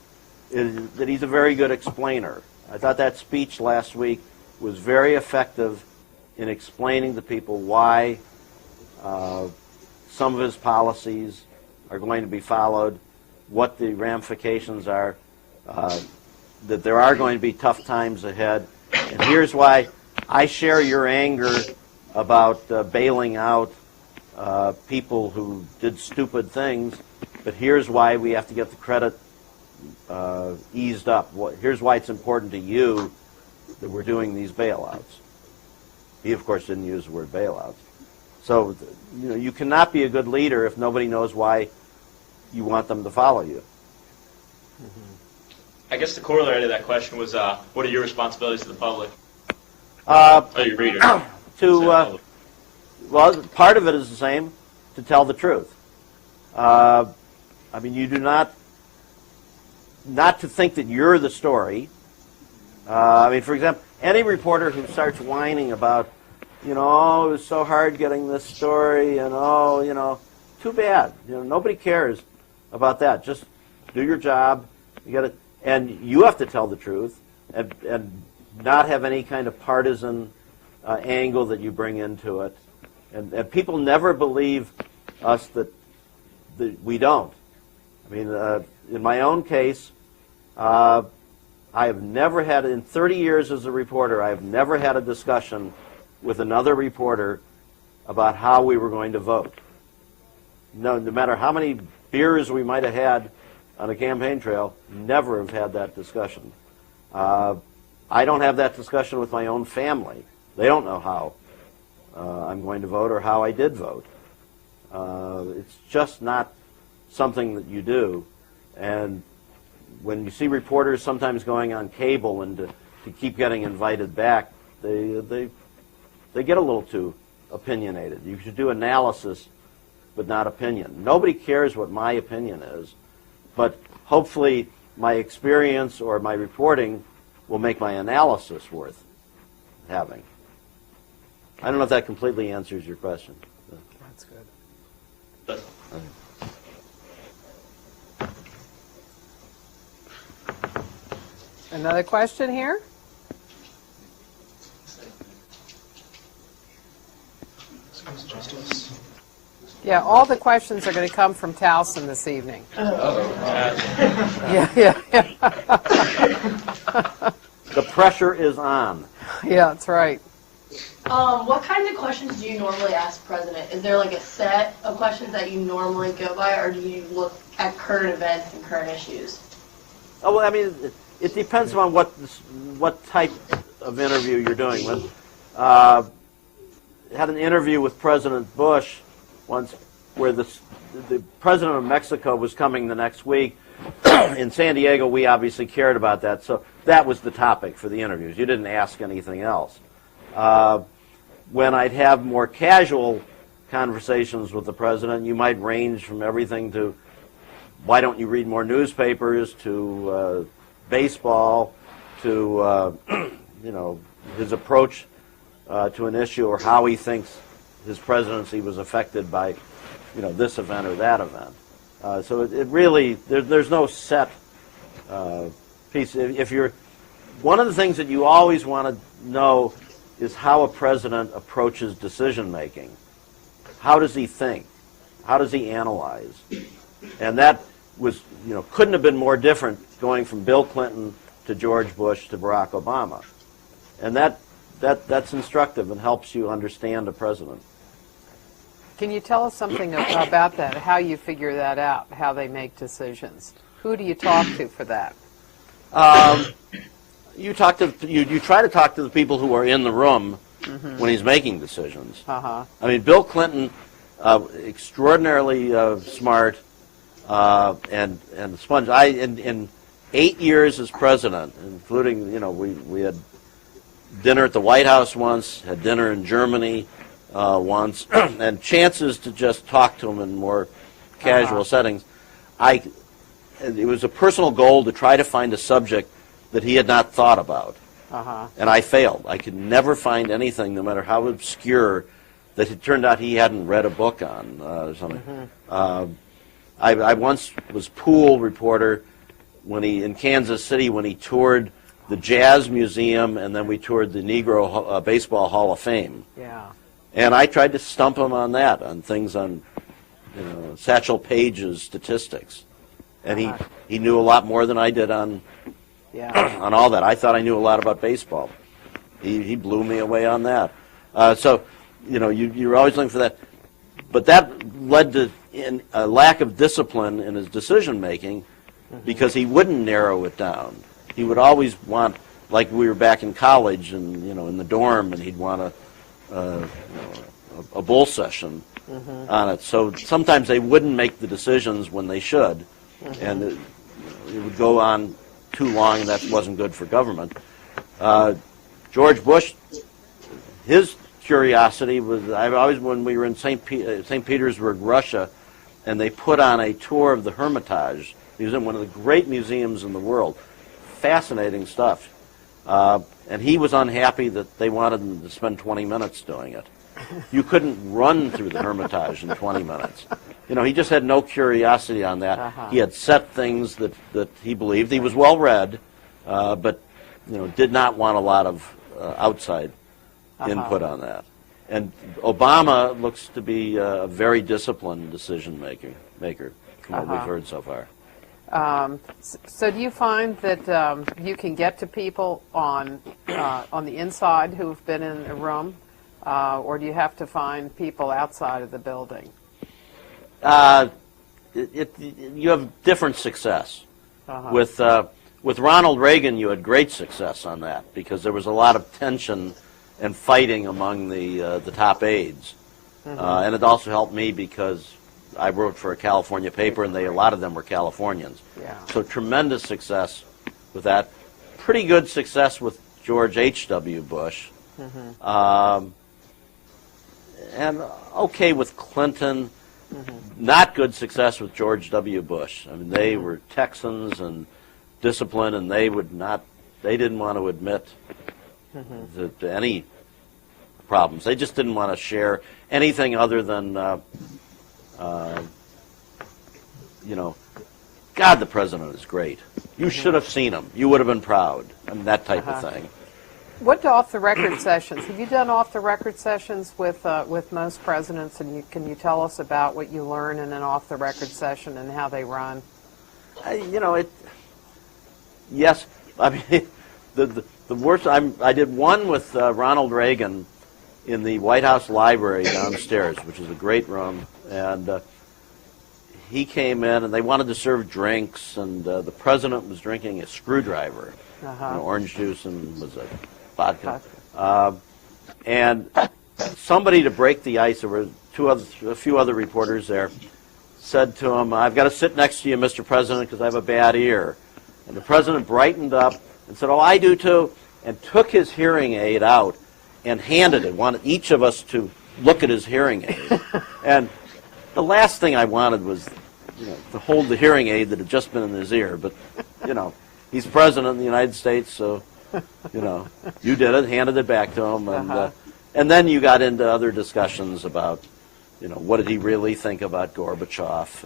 is that he's a very good explainer. I thought that speech last week was very effective in explaining to people why some of his policies are going to be followed, what the ramifications are, that there are going to be tough times ahead. And here's why I share your anger about bailing out people who did stupid things, but here's why we have to get the credit eased up. Here's why it's important to you that we're doing these bailouts. He, of course, didn't use the word bailouts. So, you cannot be a good leader if nobody knows why you want them to follow you. I guess the corollary to that question was, what are your responsibilities to the public? Or your readers? Well, part of it is the same, to tell the truth. You do not to think that you're the story. For example, any reporter who starts whining about, it was so hard getting this story, and too bad. Nobody cares about that. Just do your job. You got to, and you have to tell the truth, and not have any kind of partisan angle that you bring into it. And people never believe us that we don't. In my own case, I have never had, in 30 years as a reporter, I have never had a discussion with another reporter about how we were going to vote. No matter how many beers we might have had on a campaign trail, never have had that discussion. I don't have that discussion with my own family. They don't know how I'm going to vote or how I did vote. It's just not something that you do. And when you see reporters sometimes going on cable and to keep getting invited back, they get a little too opinionated. You should do analysis, but not opinion. Nobody cares what my opinion is, but hopefully my experience or my reporting will make my analysis worth having. I don't know if that completely answers your question. That's good. Another question here? Yeah, all the questions are going to come from Towson this evening. Yeah. The pressure is on. Yeah, that's right. What kinds of questions do you normally ask the president? Is there like a set of questions that you normally go by, or do you look at current events and current issues? Oh, well, it depends on what type of interview you're doing. When had an interview with President Bush once, where the president of Mexico was coming the next week. In San Diego, we obviously cared about that, so that was the topic for the interviews. You didn't ask anything else. When I'd have more casual conversations with the president, you might range from everything to, why don't you read more newspapers, to baseball, to his approach to an issue, or how he thinks his presidency was affected by this event or that event. So it really, there's no set piece. If you're, one of the things that you always want to know is how a president approaches decision making. How does he think? How does he analyze? And that was, couldn't have been more different going from Bill Clinton to George Bush to Barack Obama. And that's instructive and helps you understand a president. Can you tell us something about that, how you figure that out, how they make decisions? Who do you talk to for that? You try to talk to the people who are in the room when he's making decisions. Uh-huh. I mean, Bill Clinton, extraordinarily smart and sponge. In 8 years as president, including, we had dinner at the White House once, had dinner in Germany once, and chances to just talk to him in more casual settings. It was a personal goal to try to find a subject that he had not thought about. And I failed. I could never find anything, no matter how obscure, that it turned out he hadn't read a book on or something. I once was pool reporter in Kansas City when he toured the Jazz Museum, and then we toured the Negro Baseball Hall of Fame. Yeah. And I tried to stump him on that, on things on Satchel Paige's statistics. And he knew a lot more than I did on on all that. I thought I knew a lot about baseball. He blew me away on that. So, you're always looking for that. But that led to a lack of discipline in his decision making because he wouldn't narrow it down. He would always want, like we were back in college and in the dorm, and he'd want a bull session on it. So sometimes they wouldn't make the decisions when they should, and it would go on too long, and that wasn't good for government. George Bush, his curiosity was, when we were in St. Petersburg, Russia, and they put on a tour of the Hermitage. He was in one of the great museums in the world. Fascinating stuff. And he was unhappy that they wanted him to spend 20 minutes doing it. You couldn't run through the Hermitage in 20 minutes. He just had no curiosity on that. He had set things that he believed. He was well read, but did not want a lot of outside input on that. And Obama looks to be a very disciplined decision maker from what we've heard so far. So do you find that you can get to people on the inside who've been in a room, or do you have to find people outside of the building? You have different success. With Ronald Reagan, you had great success on that because there was a lot of tension and fighting among the top aides, and it also helped me because I wrote for a California paper, and a lot of them were Californians. Yeah. So tremendous success with that. Pretty good success with George H.W. Bush. And okay with Clinton. Not good success with George W. Bush. I mean, they were Texans and disciplined, and they didn't want to admit to any problems. They just didn't want to share anything other than God, the president is great. You should have seen him. You would have been proud. I mean, that type of thing. What off-the-record sessions? Have you done off-the-record sessions with most presidents, and can you tell us about what you learn in an off-the-record session and how they run? Yes. I mean, the worst. I did one with Ronald Reagan in the White House library downstairs, which is a great room, and he came in, and they wanted to serve drinks, and the president was drinking a screwdriver, orange juice, and was a vodka. And somebody, to break the ice, there were a few other reporters there, said to him, "I've got to sit next to you, Mr. President, because I have a bad ear." And the president brightened up and said, "Oh, I do too," and took his hearing aid out and handed it, wanted each of us to look at his hearing aid. And the last thing I wanted was to hold the hearing aid that had just been in his ear, but he's president of the United States, so you did it, handed it back to him, and then you got into other discussions about what did he really think about Gorbachev,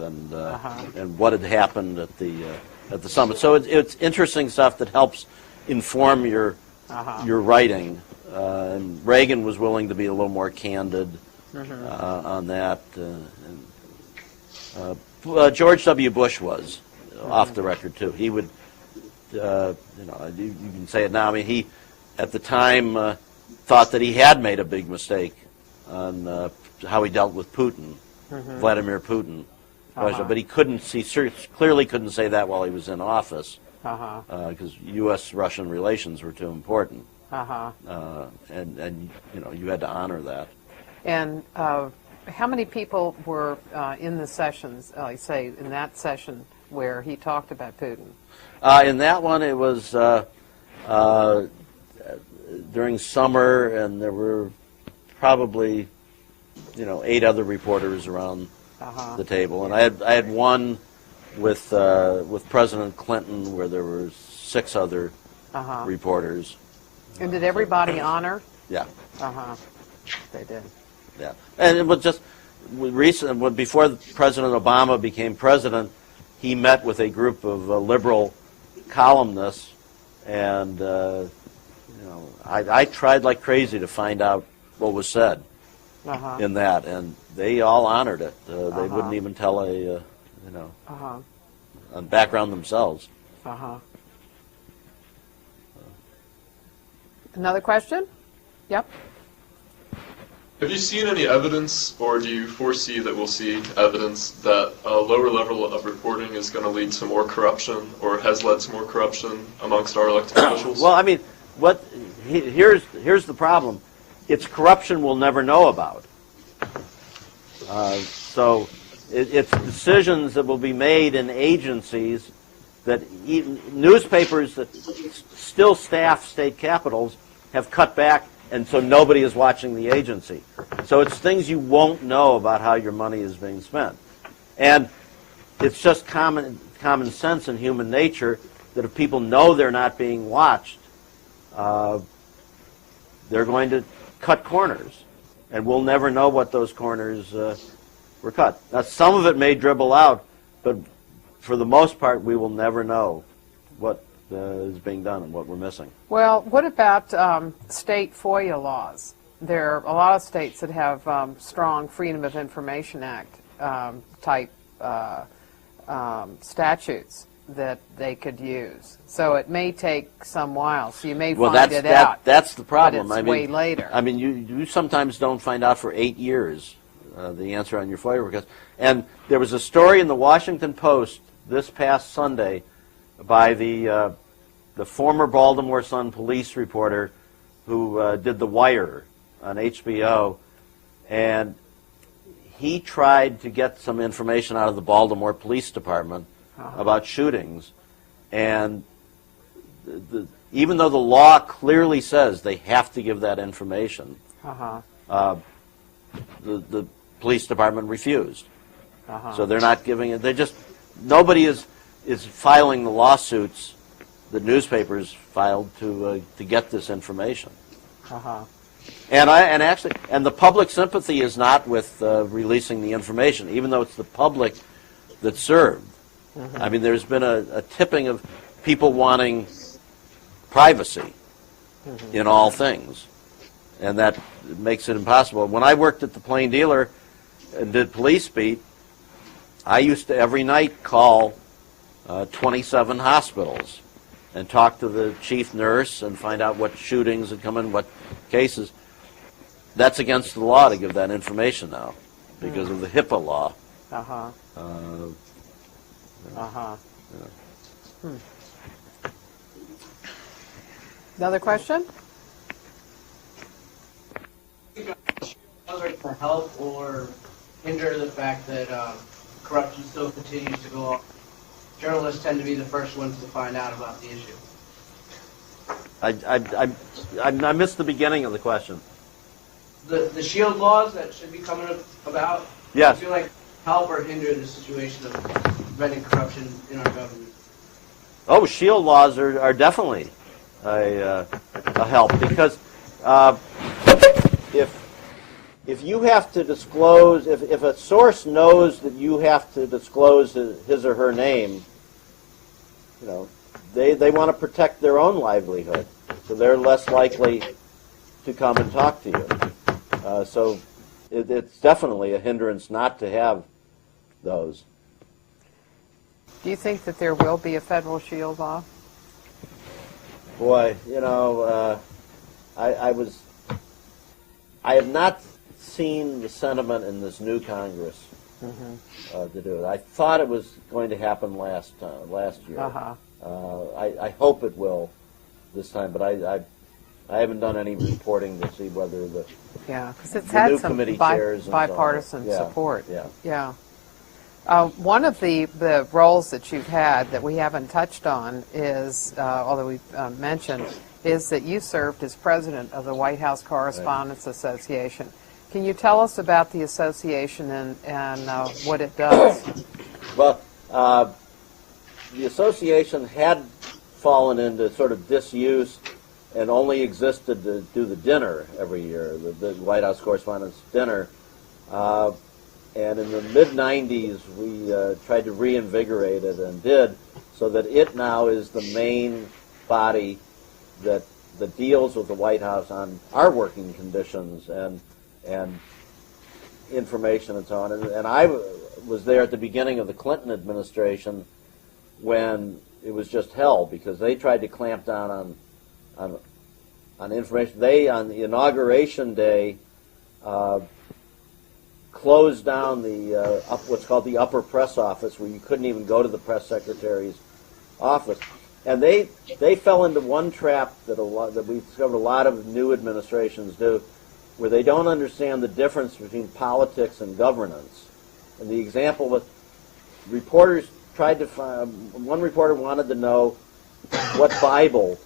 and what had happened at the summit. So it's interesting stuff that helps inform your writing. And Reagan was willing to be a little more candid on that. George W. Bush was off the record too. He would, you can say it now. I mean, he at the time thought that he had made a big mistake on how he dealt with Putin, Vladimir Putin. But he couldn't. He clearly couldn't say that while he was in office, because U.S.-Russian relations were too important. And you had to honor that. And how many people were in the sessions, say, in that session where he talked about Putin? In that one, it was during summer, and there were probably 8 other reporters around the table, and I had one with President Clinton where there were 6 other reporters. And did everybody honor? Yeah. They did. Yeah, and it was just recent. Before President Obama became president, he met with a group of liberal columnists, and I tried like crazy to find out what was said in that, and they all honored it. They wouldn't even tell a background themselves. Another question? Yep. Have you seen any evidence, or do you foresee that we'll see evidence that a lower level of reporting is going to lead to more corruption, or has led to more corruption amongst our elected officials? Well, I mean, here's the problem. It's corruption we'll never know about. So it's decisions that will be made in agencies that even newspapers that still staff state capitals have cut back, and so nobody is watching the agency. So it's things you won't know about how your money is being spent. And it's just common sense and human nature that if people know they're not being watched, they're going to cut corners. And we'll never know what those corners were cut. Now, some of it may dribble out, but for the most part, we will never know what is being done and what we're missing. Well, what about state FOIA laws? There are a lot of states that have strong Freedom of Information Act type statutes that they could use. So it may take some while. So you may find it out. That's the problem. But it's way later. I mean, you sometimes don't find out for 8 years the answer on your FOIA request. And there was a story in the Washington Post this past Sunday by the former Baltimore Sun police reporter who did The Wire on HBO, and he tried to get some information out of the Baltimore Police Department about shootings, and even though the law clearly says they have to give that information, the police department refused. So they're not giving it. Nobody is filing the lawsuits that newspapers filed to get this information. And the public sympathy is not with releasing the information, even though it's the public that's served. I mean, there's been a tipping of people wanting privacy in all things, and that makes it impossible. When I worked at the Plain Dealer and did police beat, I used to every night call 27 hospitals and talk to the chief nurse and find out what shootings had come in, what cases. That's against the law to give that information now because of the HIPAA law. Another question? To help or hinder the fact that corruption still continues to go on. Journalists tend to be the first ones to find out about the issue. I missed the beginning of the question. The shield laws that should be coming about. Yes. I feel like help or hinder the situation of preventing corruption in our government. Oh, shield laws are definitely a help because if if you have to disclose, if a source knows that you have to disclose his or her name, you know, they want to protect their own livelihood, so they're less likely to come and talk to you. So it's definitely a hindrance not to have those. Do you think that there will be a federal shield law? Boy, you know, I have not seen the sentiment in this new Congress to do it. I thought it was going to happen last year. I hope it will this time, but I haven't done any reporting to see whether the because it's the had new some committee chairs and so on. bipartisan support. Yeah. One of the roles that you've had that we haven't touched on is, although we've mentioned, is that you served as president of the White House Correspondents Association. Can you tell us about the association and what it does? Well, the association had fallen into sort of disuse and only existed to do the dinner every year, the White House Correspondents' Dinner. And in the mid-'90s, we tried to reinvigorate it and did, so that it now is the main body that deals with the White House on our working conditions and information and so on. And I was there at the beginning of the Clinton administration when it was just hell, because they tried to clamp down on information. They, on the inauguration day, closed down the what's called the upper press office, where you couldn't even go to the press secretary's office. And they fell into one trap that we discovered a lot of new administrations do, where they don't understand the difference between politics and governance. And the example was, reporters tried to find, one reporter wanted to know what Bible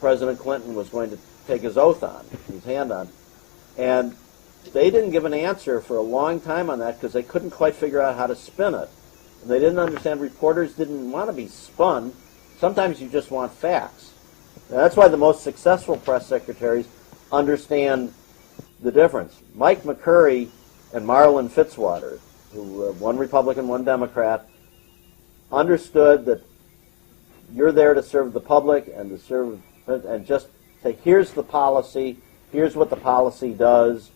President Clinton was going to take his oath on, his hand on. And they didn't give an answer for a long time on that because they couldn't quite figure out how to spin it. And they didn't understand, reporters didn't want to be spun. Sometimes you just want facts. And that's why the most successful press secretaries understand the difference. Mike McCurry and Marlin Fitzwater, who one Republican, one Democrat, understood that you're there to serve the public and to serve, and just say, here's the policy, here's what the policy does,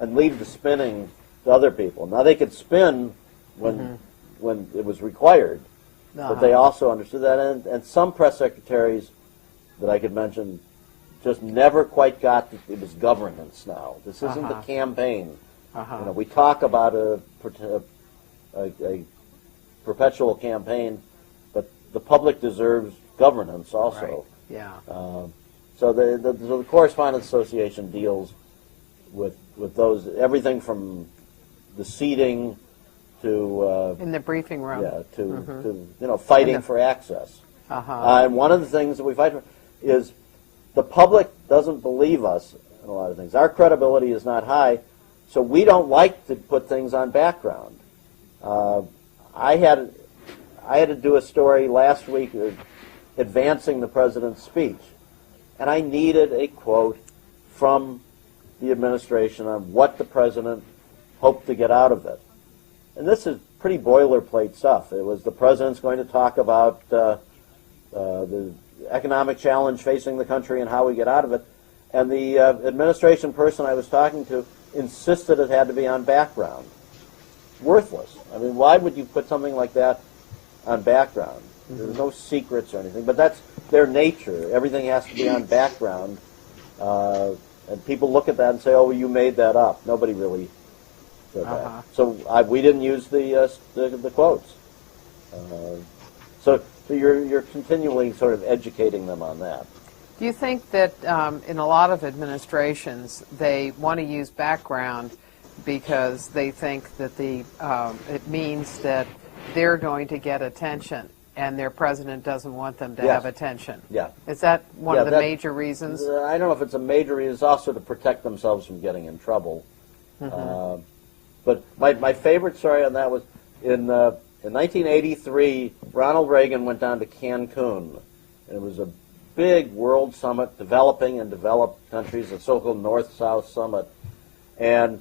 and leave the spinning to other people. Now, they could spin when it was required, but they also understood that. And some press secretaries that I could mention just never quite got that it was governance now. This isn't the campaign. You know, we talk about a perpetual campaign, but the public deserves governance also. Right. Yeah. So the Correspondents Association deals with those, everything from the seating to in the briefing room. to fighting for access. And one of the things that we fight for is the public doesn't believe us in a lot of things. Our credibility is not high, so we don't like to put things on background. I had to do a story last week advancing the president's speech, and I needed a quote from the administration on what the president hoped to get out of it. And this is pretty boilerplate stuff. It was the president's going to talk about the economic challenge facing the country and how we get out of it. And the administration person I was talking to insisted it had to be on background. Worthless. I mean, why would you put something like that on background? There's no secrets or anything, but that's their nature. Everything has to be on background. And people look at that and say, oh, well, you made that up. Nobody really said that. So we didn't use the quotes. So you're continually sort of educating them on that. Do you think that in a lot of administrations they want to use background because they think that it means that they're going to get attention and their president doesn't want them to have attention? Yeah. Is that one of the major reasons? I don't know if it's a major reason. It's also to protect themselves from getting in trouble. But my favorite story on that was in 1983, Ronald Reagan went down to Cancun. And it was a big world summit, developing and developed countries, a so-called North-South summit. And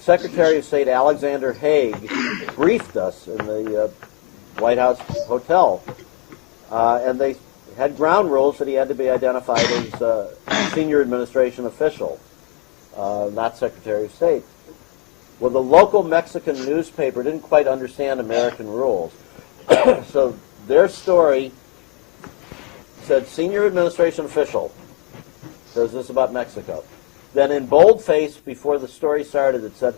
Secretary of State Alexander Haig briefed us in the White House hotel, and they had ground rules that he had to be identified as a senior administration official, not Secretary of State. Well, the local Mexican newspaper didn't quite understand American rules, so their story said senior administration official. Says this about Mexico. Then in boldface before the story started, it said,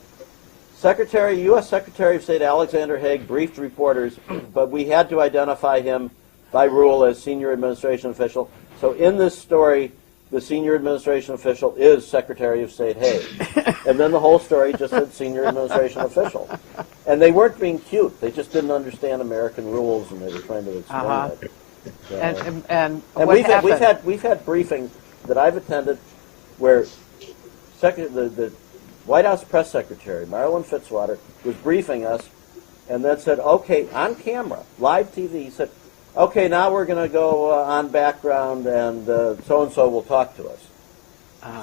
U.S. Secretary of State Alexander Haig briefed reporters, but we had to identify him by rule as senior administration official. So in this story, the senior administration official is Secretary of State Haig. And then the whole story just said senior administration official. And they weren't being cute. They just didn't understand American rules, and they were trying to explain it. So, And and what we've happened? we've had briefings that I've attended where the White House press secretary, Marilyn Fitzwater, was briefing us and then said, okay, on camera, live TV, he said, okay, now we're going to go on background and so-and-so will talk to us.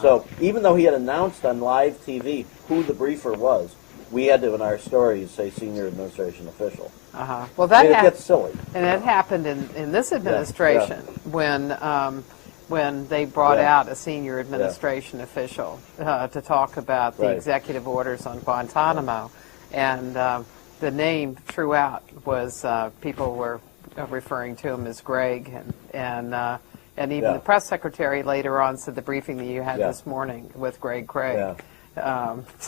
So even though he had announced on live TV who the briefer was, we had to, in our stories, say senior administration official. Well, that It gets silly. and it happened in this administration when they brought Yeah. out a senior administration official to talk about the Right. executive orders on Guantanamo, and the name throughout was people were referring to him as Greg, and even Yeah. the press secretary later on said the briefing that you had Yeah. this morning with Greg Craig. Yeah.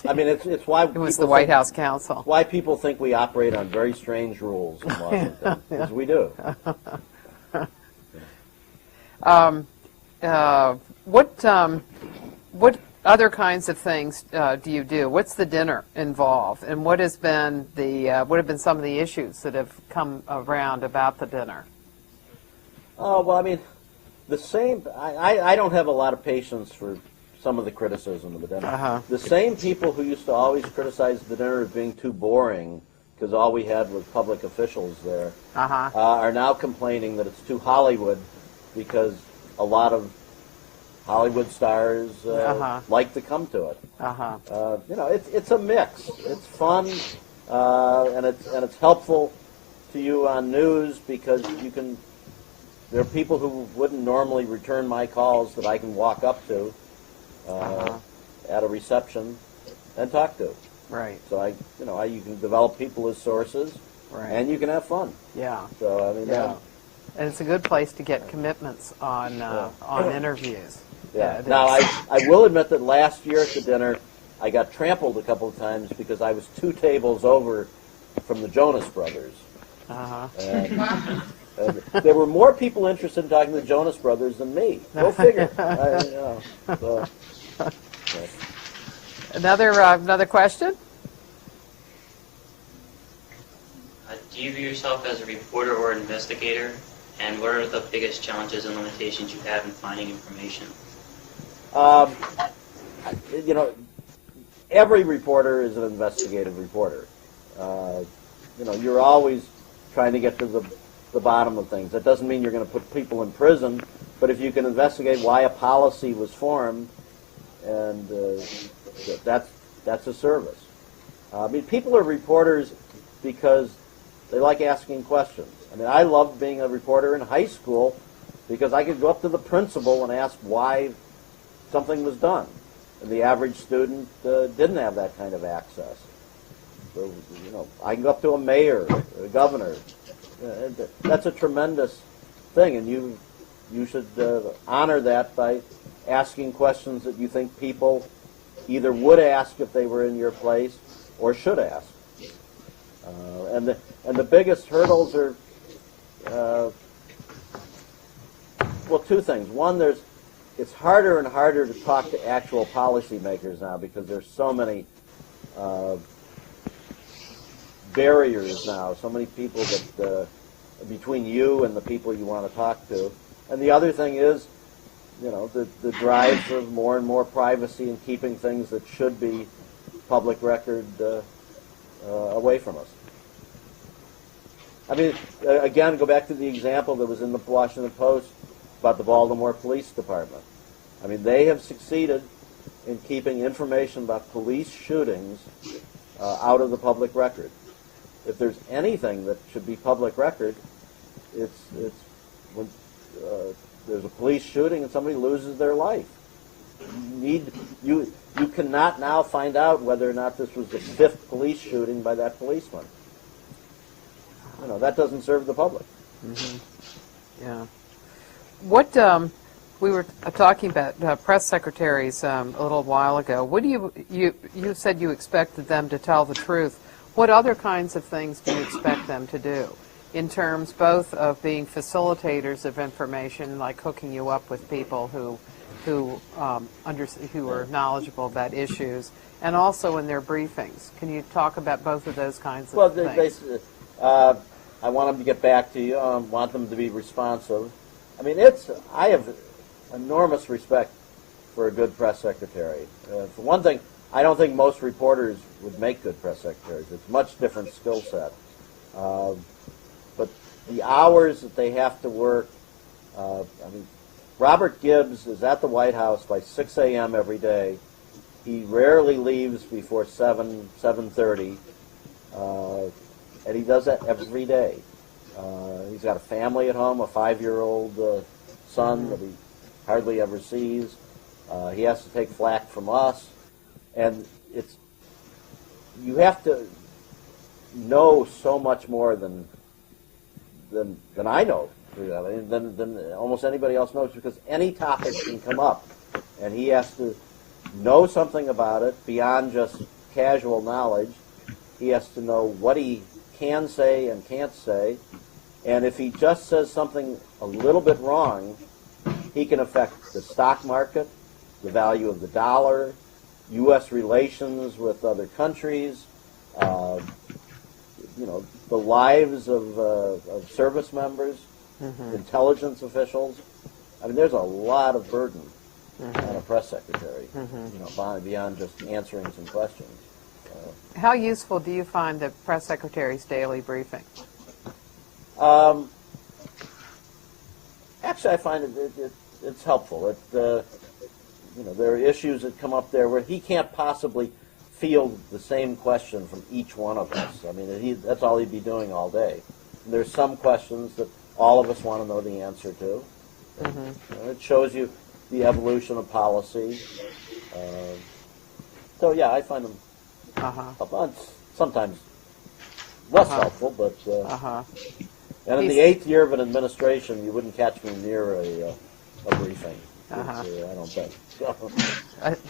I mean, it's why It was people the White think- House counsel. Why people think we operate on very strange rules in Washington, because we do. What other kinds of things do you do? What's the dinner involved, and what have been some of the issues that have come around about the dinner? Oh, well, I mean, the same, I don't have a lot of patience for some of the criticism of the dinner. The same people who used to always criticize the dinner as being too boring because all we had was public officials there, are now complaining that it's too Hollywood because a lot of Hollywood stars like to come to it. You know, it's a mix. It's fun, and it's helpful to you on news because you can. There are people who wouldn't normally return my calls that I can walk up to at a reception and talk to. Right. So you can develop people as sources, Right. and you can have fun. Yeah. So I mean, Yeah. And it's a good place to get commitments on interviews. Yeah. it Now, is. I will admit that last year at the dinner, I got trampled a couple of times because I was 2 tables over from the Jonas Brothers. And there were more people interested in talking to the Jonas Brothers than me. Go figure. Another question? Do you view yourself as a reporter or investigator? And what are the biggest challenges and limitations you have in finding information? You know, every reporter is an investigative reporter. You know, you're always trying to get to the bottom of things. That doesn't mean you're going to put people in prison, but if you can investigate why a policy was formed, and that's a service. I mean, people are reporters because they like asking questions. I mean, I loved being a reporter in high school because I could go up to the principal and ask why something was done. And the average student didn't have that kind of access. So, you know, I can go up to a mayor, a governor. That's a tremendous thing, and you should honor that by asking questions that you think people either would ask if they were in your place or should ask. And the biggest hurdles are, well, 2 things. One, it's harder and harder to talk to actual policymakers now because there's so many barriers now, so many people that between you and the people you want to talk to. And the other thing is, you know, the drive for more and more privacy and keeping things that should be public record away from us. I mean, again, go back to the example that was in the Washington Post about the Baltimore Police Department. I mean, they have succeeded in keeping information about police shootings out of the public record. If there's anything that should be public record, it's when there's a police shooting and somebody loses their life. You cannot now find out whether or not this was the 5th police shooting by that policeman. That doesn't serve the public. Mm-hmm. Yeah. What we were talking about press secretaries a little while ago. What do you said you expected them to tell the truth? What other kinds of things do you expect them to do, in terms both of being facilitators of information, like hooking you up with people who are knowledgeable about issues, and also in their briefings? Can you talk about both of those kinds of things? I want them to get back to you. I want them to be responsive. I mean, I have enormous respect for a good press secretary. For one thing, I don't think most reporters would make good press secretaries. It's a much different skill set. But the hours that they have to work, Robert Gibbs is at the White House by 6 a.m. every day. He rarely leaves before 7:30, and he does that every day. He's got a family at home, a 5-year-old son that he hardly ever sees. He has to take flack from us, and you have to know so much more than I know, than almost anybody else knows, because any topic can come up, and he has to know something about it beyond just casual knowledge. He has to know what he can say and can't say, and if he just says something a little bit wrong, he can affect the stock market, the value of the dollar, U.S. relations with other countries, the lives of service members, intelligence officials. I mean, there's a lot of burden on a press secretary, beyond just answering some questions. How useful do you find the press secretary's daily briefing? Actually, I find it's helpful. There are issues that come up there where he can't possibly field the same question from each one of us. I mean, that's all he'd be doing all day. And there's some questions that all of us want to know the answer to. It shows you the evolution of policy. So, yeah, I find them sometimes less helpful, but... And in the 8th year of an administration, you wouldn't catch me near a briefing. I don't think. So.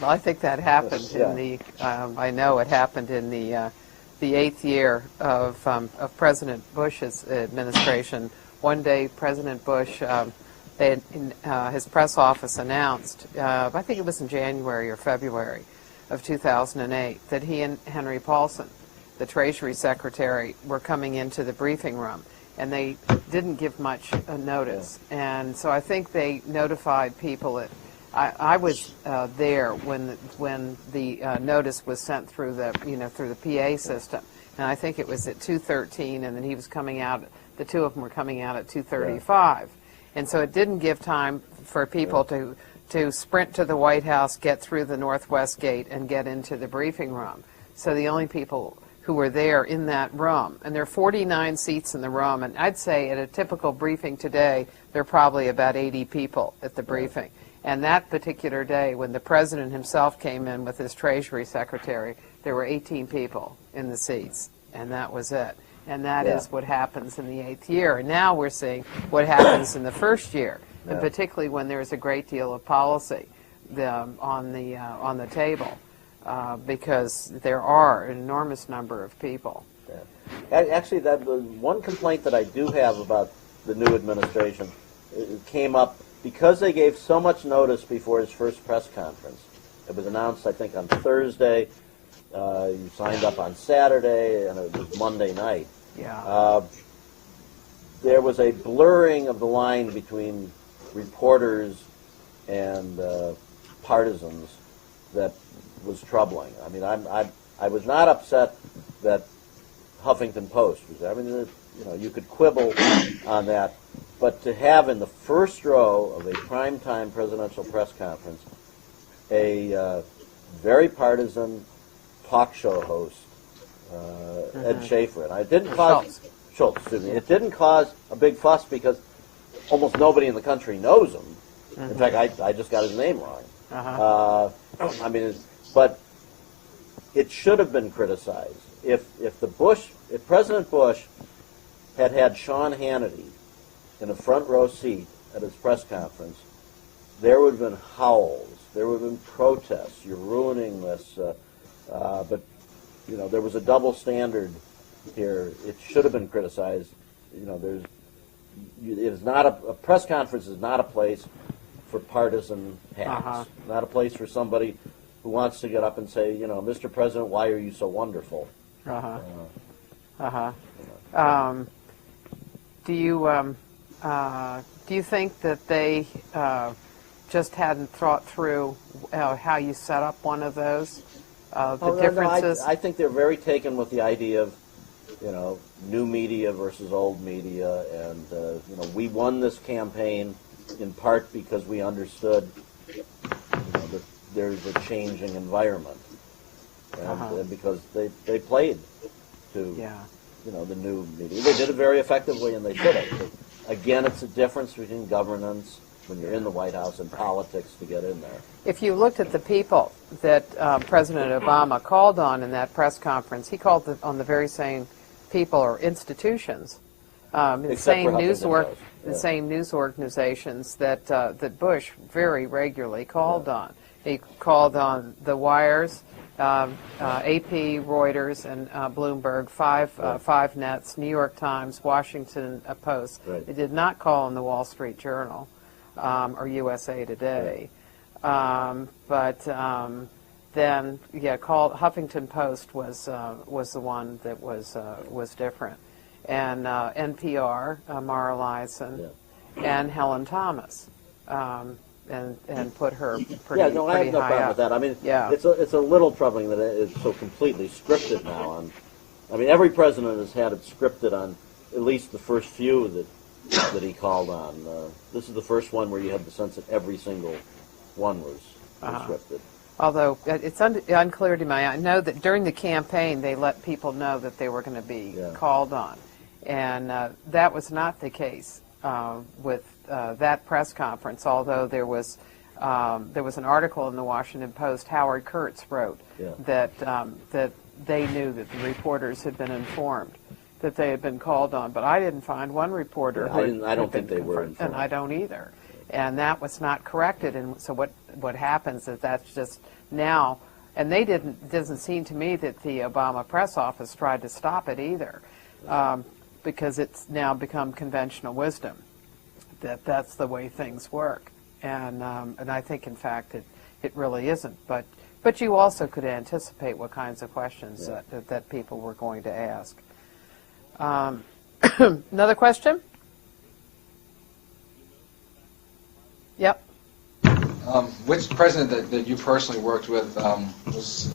I think that happened in the. I know it happened in the 8th year of President Bush's administration. One day, President Bush, his press office announced, I think it was in January or February of 2008, that he and Henry Paulson, the Treasury Secretary, were coming into the briefing room. And they didn't give much notice, and so I think they notified people. I was there when the notice was sent through the through the PA system, and I think it was at 2:13, and then he was coming out. The two of them were coming out at 2:35, and so it didn't give time for people to sprint to the White House, get through the Northwest Gate, and get into the briefing room. So the only people who were there in that room, and there are 49 seats in the room, and I'd say at a typical briefing today, there are probably about 80 people at the briefing. And that particular day, when the president himself came in with his Treasury Secretary, there were 18 people in the seats, and that was it. And that is what happens in the 8th year. And now we're seeing what happens in the 1st year, and particularly when there's a great deal of policy on the table. Because there are an enormous number of people. Actually, the one complaint that I do have about the new administration, it came up because they gave so much notice before his first press conference. It was announced, I think, on Thursday. You signed up on Saturday, and it was Monday night. There was a blurring of the line between reporters and partisans that was troubling. I mean, I was not upset that Huffington Post was there. I mean, you could quibble on that, but to have in the first row of a primetime presidential press conference a very partisan talk show host, Ed Schaefer, and it didn't cause Schultz. Excuse me. It didn't cause a big fuss because almost nobody in the country knows him. In fact, I just got his name wrong. I mean, but it should have been criticized if President Bush had had Sean Hannity in a front row seat at his press conference, there would have been howls. There would have been protests. You're ruining this. But, you know, there was a double standard here. It should have been criticized. You know, it is not a press conference is not a place for partisan hacks. Not a place for somebody who wants to get up and say, you know, Mr. President, why are you so wonderful? Do you think that they just hadn't thought through how you set up one of those? Differences? No, I think they're very taken with the idea of, you know, new media versus old media, and you know, we won this campaign in part because we understood, you know, that there's a changing environment, and because they played to, you know, the new media. They did it very effectively, and they should have. But again, it's a difference between governance when you're in the White House and politics to get in there. If you looked at the people that President Obama called on in that press conference, he called on the very same people or institutions, the same news organizations that Bush very regularly called on. He called on the wires, AP, Reuters, and Bloomberg, five Nets, New York Times, Washington Post. Right. He did not call on the Wall Street Journal or USA Today. Then, Huffington Post was the one that was different, and NPR, Mara Liasson, and Helen Thomas, and put her pretty, I have no high problem up. with that. I mean, it's a little troubling that it's so completely scripted now. I mean, every president has had it scripted on at least the first few that he called on. This is the first one where you had the sense that every single one was scripted. Although it's unclear to me. I know that during the campaign they let people know that they were going to be called on, and that was not the case with that press conference. Although there was an article in the Washington Post, Howard Kurtz wrote that they knew that the reporters had been informed that they had been called on, but I didn't find one reporter. I don't think they were informed. And I don't either. And that was not corrected. And so what happens is that's just now, and they doesn't seem to me that the Obama press office tried to stop it either, because it's now become conventional wisdom that that's the way things work. And I think, in fact, it really isn't. But you also could anticipate what kinds of questions that people were going to ask. Another question? Yep. Which president that you personally worked with was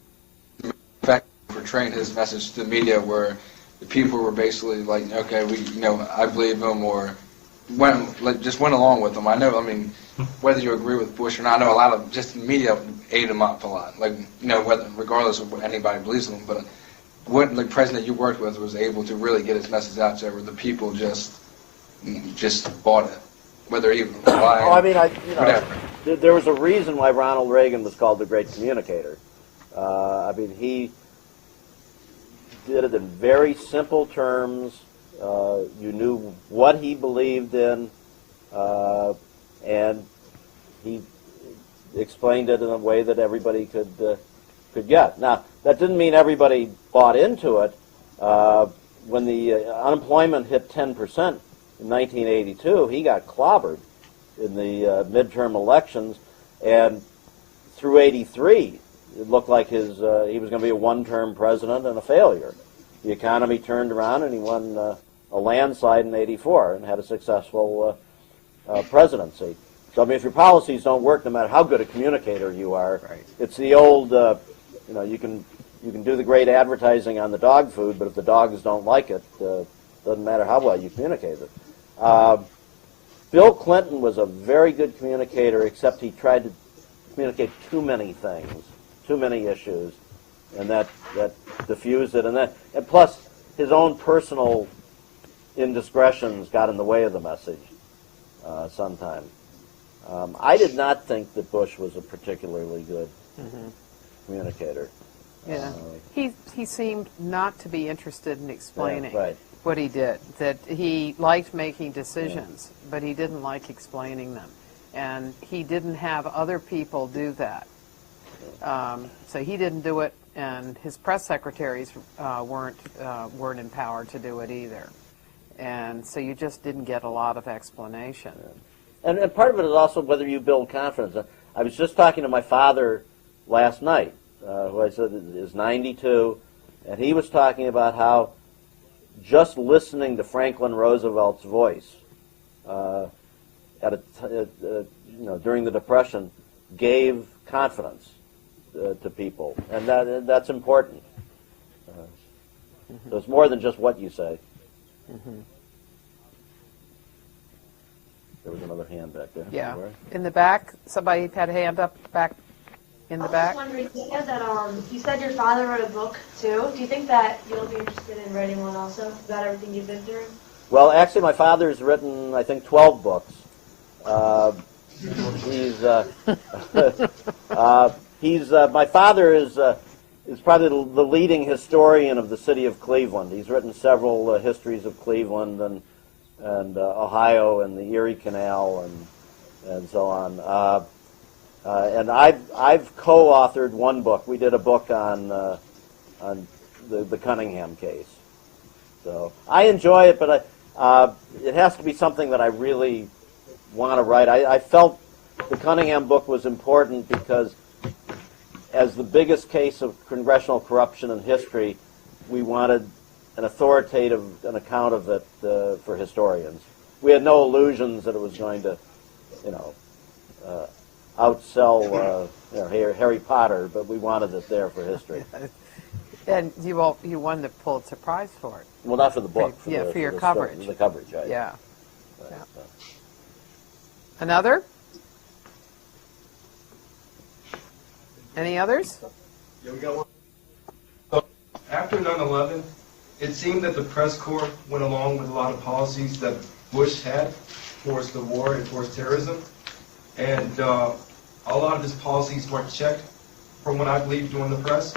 effective for portraying his message to the media, where the people were basically like, okay, I believe him, or just went along with him? I mean, whether you agree with Bush or not, I know a lot of just the media ate him up a lot, regardless of what anybody believes in him. But what the president you worked with was able to really get his message out there, where the people just bought it, whether he was lying. Whatever. There was a reason why Ronald Reagan was called the great communicator. He did it in very simple terms. You knew what he believed in, and he explained it in a way that everybody could get. Now, that didn't mean everybody bought into it. When the unemployment hit 10% in 1982, he got clobbered in the midterm elections, and through 83, it looked like he was going to be a one-term president and a failure. The economy turned around, and he won a landslide in 84 and had a successful presidency. So, I mean, if your policies don't work, no matter how good a communicator you are, it's the old, you can do the great advertising on the dog food, but if the dogs don't like it, doesn't matter how well you communicate it. Bill Clinton was a very good communicator, except he tried to communicate too many things too many issues, and that diffused it. And plus, his own personal indiscretions got in the way of the message sometimes. I did not think that Bush was a particularly good communicator. Yeah. He seemed not to be interested in explaining right. what he did. That he liked making decisions, but he didn't like explaining them. And he didn't have other people do that. So he didn't do it, and his press secretaries weren't empowered to do it either. And so you just didn't get a lot of explanation. And part of it is also whether you build confidence. I was just talking to my father last night, who I said is 92, and he was talking about how just listening to Franklin Roosevelt's voice during the Depression gave confidence to people, and that's important. So it's more than just what you say. There was another hand back there. Yeah. Somewhere. In the back, somebody had a hand up back in the back. I was wondering, you said that you said your father wrote a book too. Do you think that you'll be interested in writing one also about everything you've been through? Well, actually, my father's written, I think, 12 books. My father is probably the leading historian of the city of Cleveland. He's written several histories of Cleveland and Ohio and the Erie Canal and so on. And I've co-authored one book. We did a book on the Cunningham case. So I enjoy it, but it has to be something that I really want to write. I felt the Cunningham book was important because, as the biggest case of congressional corruption in history, we wanted an authoritative account of it for historians. We had no illusions that it was going to, outsell Harry Potter, but we wanted it there for history. And you won the Pulitzer Prize for it. Well, not for the book. For your coverage. The coverage, right. Yeah. Right, Yeah. so. Another? Any others? Yeah, we got one. So, after 9/11, it seemed that the press corps went along with a lot of policies that Bush had towards the war and towards terrorism. And a lot of his policies weren't checked from what I believe during the press.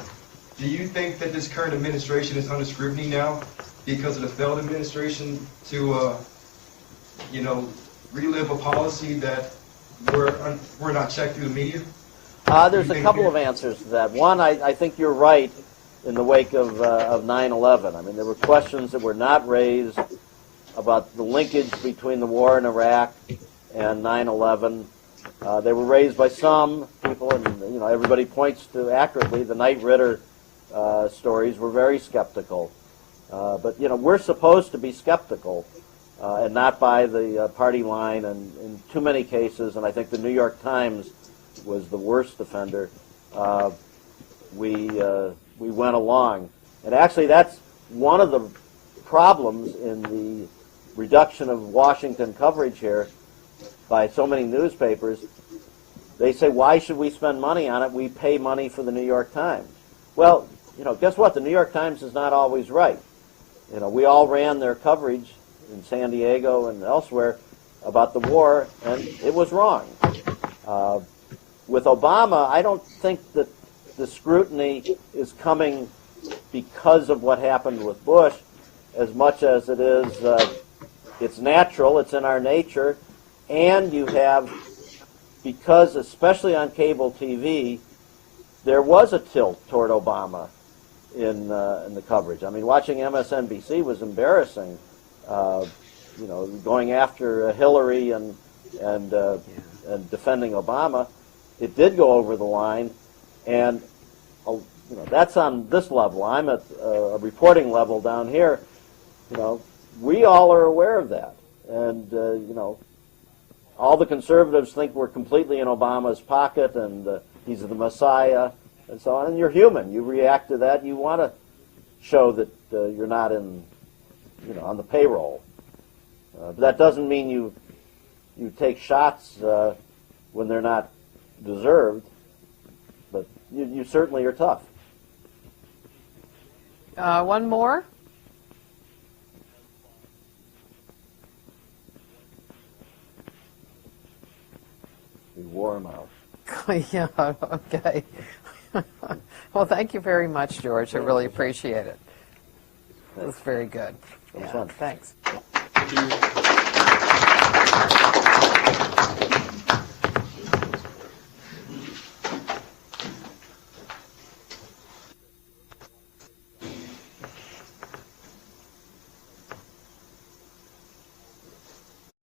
Do you think that this current administration is under scrutiny now because of the failed administration to, relive a policy that were not checked through the media? There's a couple of answers to that. One, I think you're right in the wake of 9/11. I mean, there were questions that were not raised about the linkage between the war in Iraq and 9/11. They were raised by some people, and everybody points to accurately the Knight Ridder stories were very skeptical. But we're supposed to be skeptical and not buy the party line. And in too many cases, and I think the New York Times was the worst offender, we went along. And actually, that's one of the problems in the reduction of Washington coverage here by so many newspapers. They say, why should we spend money on it? We pay money for the New York Times. Well, guess what? The New York Times is not always right. We all ran their coverage in San Diego and elsewhere about the war, and it was wrong. With Obama, I don't think that the scrutiny is coming because of what happened with Bush as much as it is it's natural, it's in our nature, and you have, because especially on cable TV, there was a tilt toward Obama in the coverage. I mean, watching MSNBC was embarrassing. Going after Hillary and defending Obama, it did go over the line, and that's on this level. I'm at a reporting level down here. We all are aware of that, and all the conservatives think we're completely in Obama's pocket, and he's the Messiah, and so on. And you're human. You react to that. You want to show that you're not on the payroll. But that doesn't mean you take shots when they're not deserved. But you certainly are tough. One more. We wore him out. Yeah, okay. Well, thank you very much, George. I really appreciate it. It was very good. It was Yeah, fun. thanks. Thank you.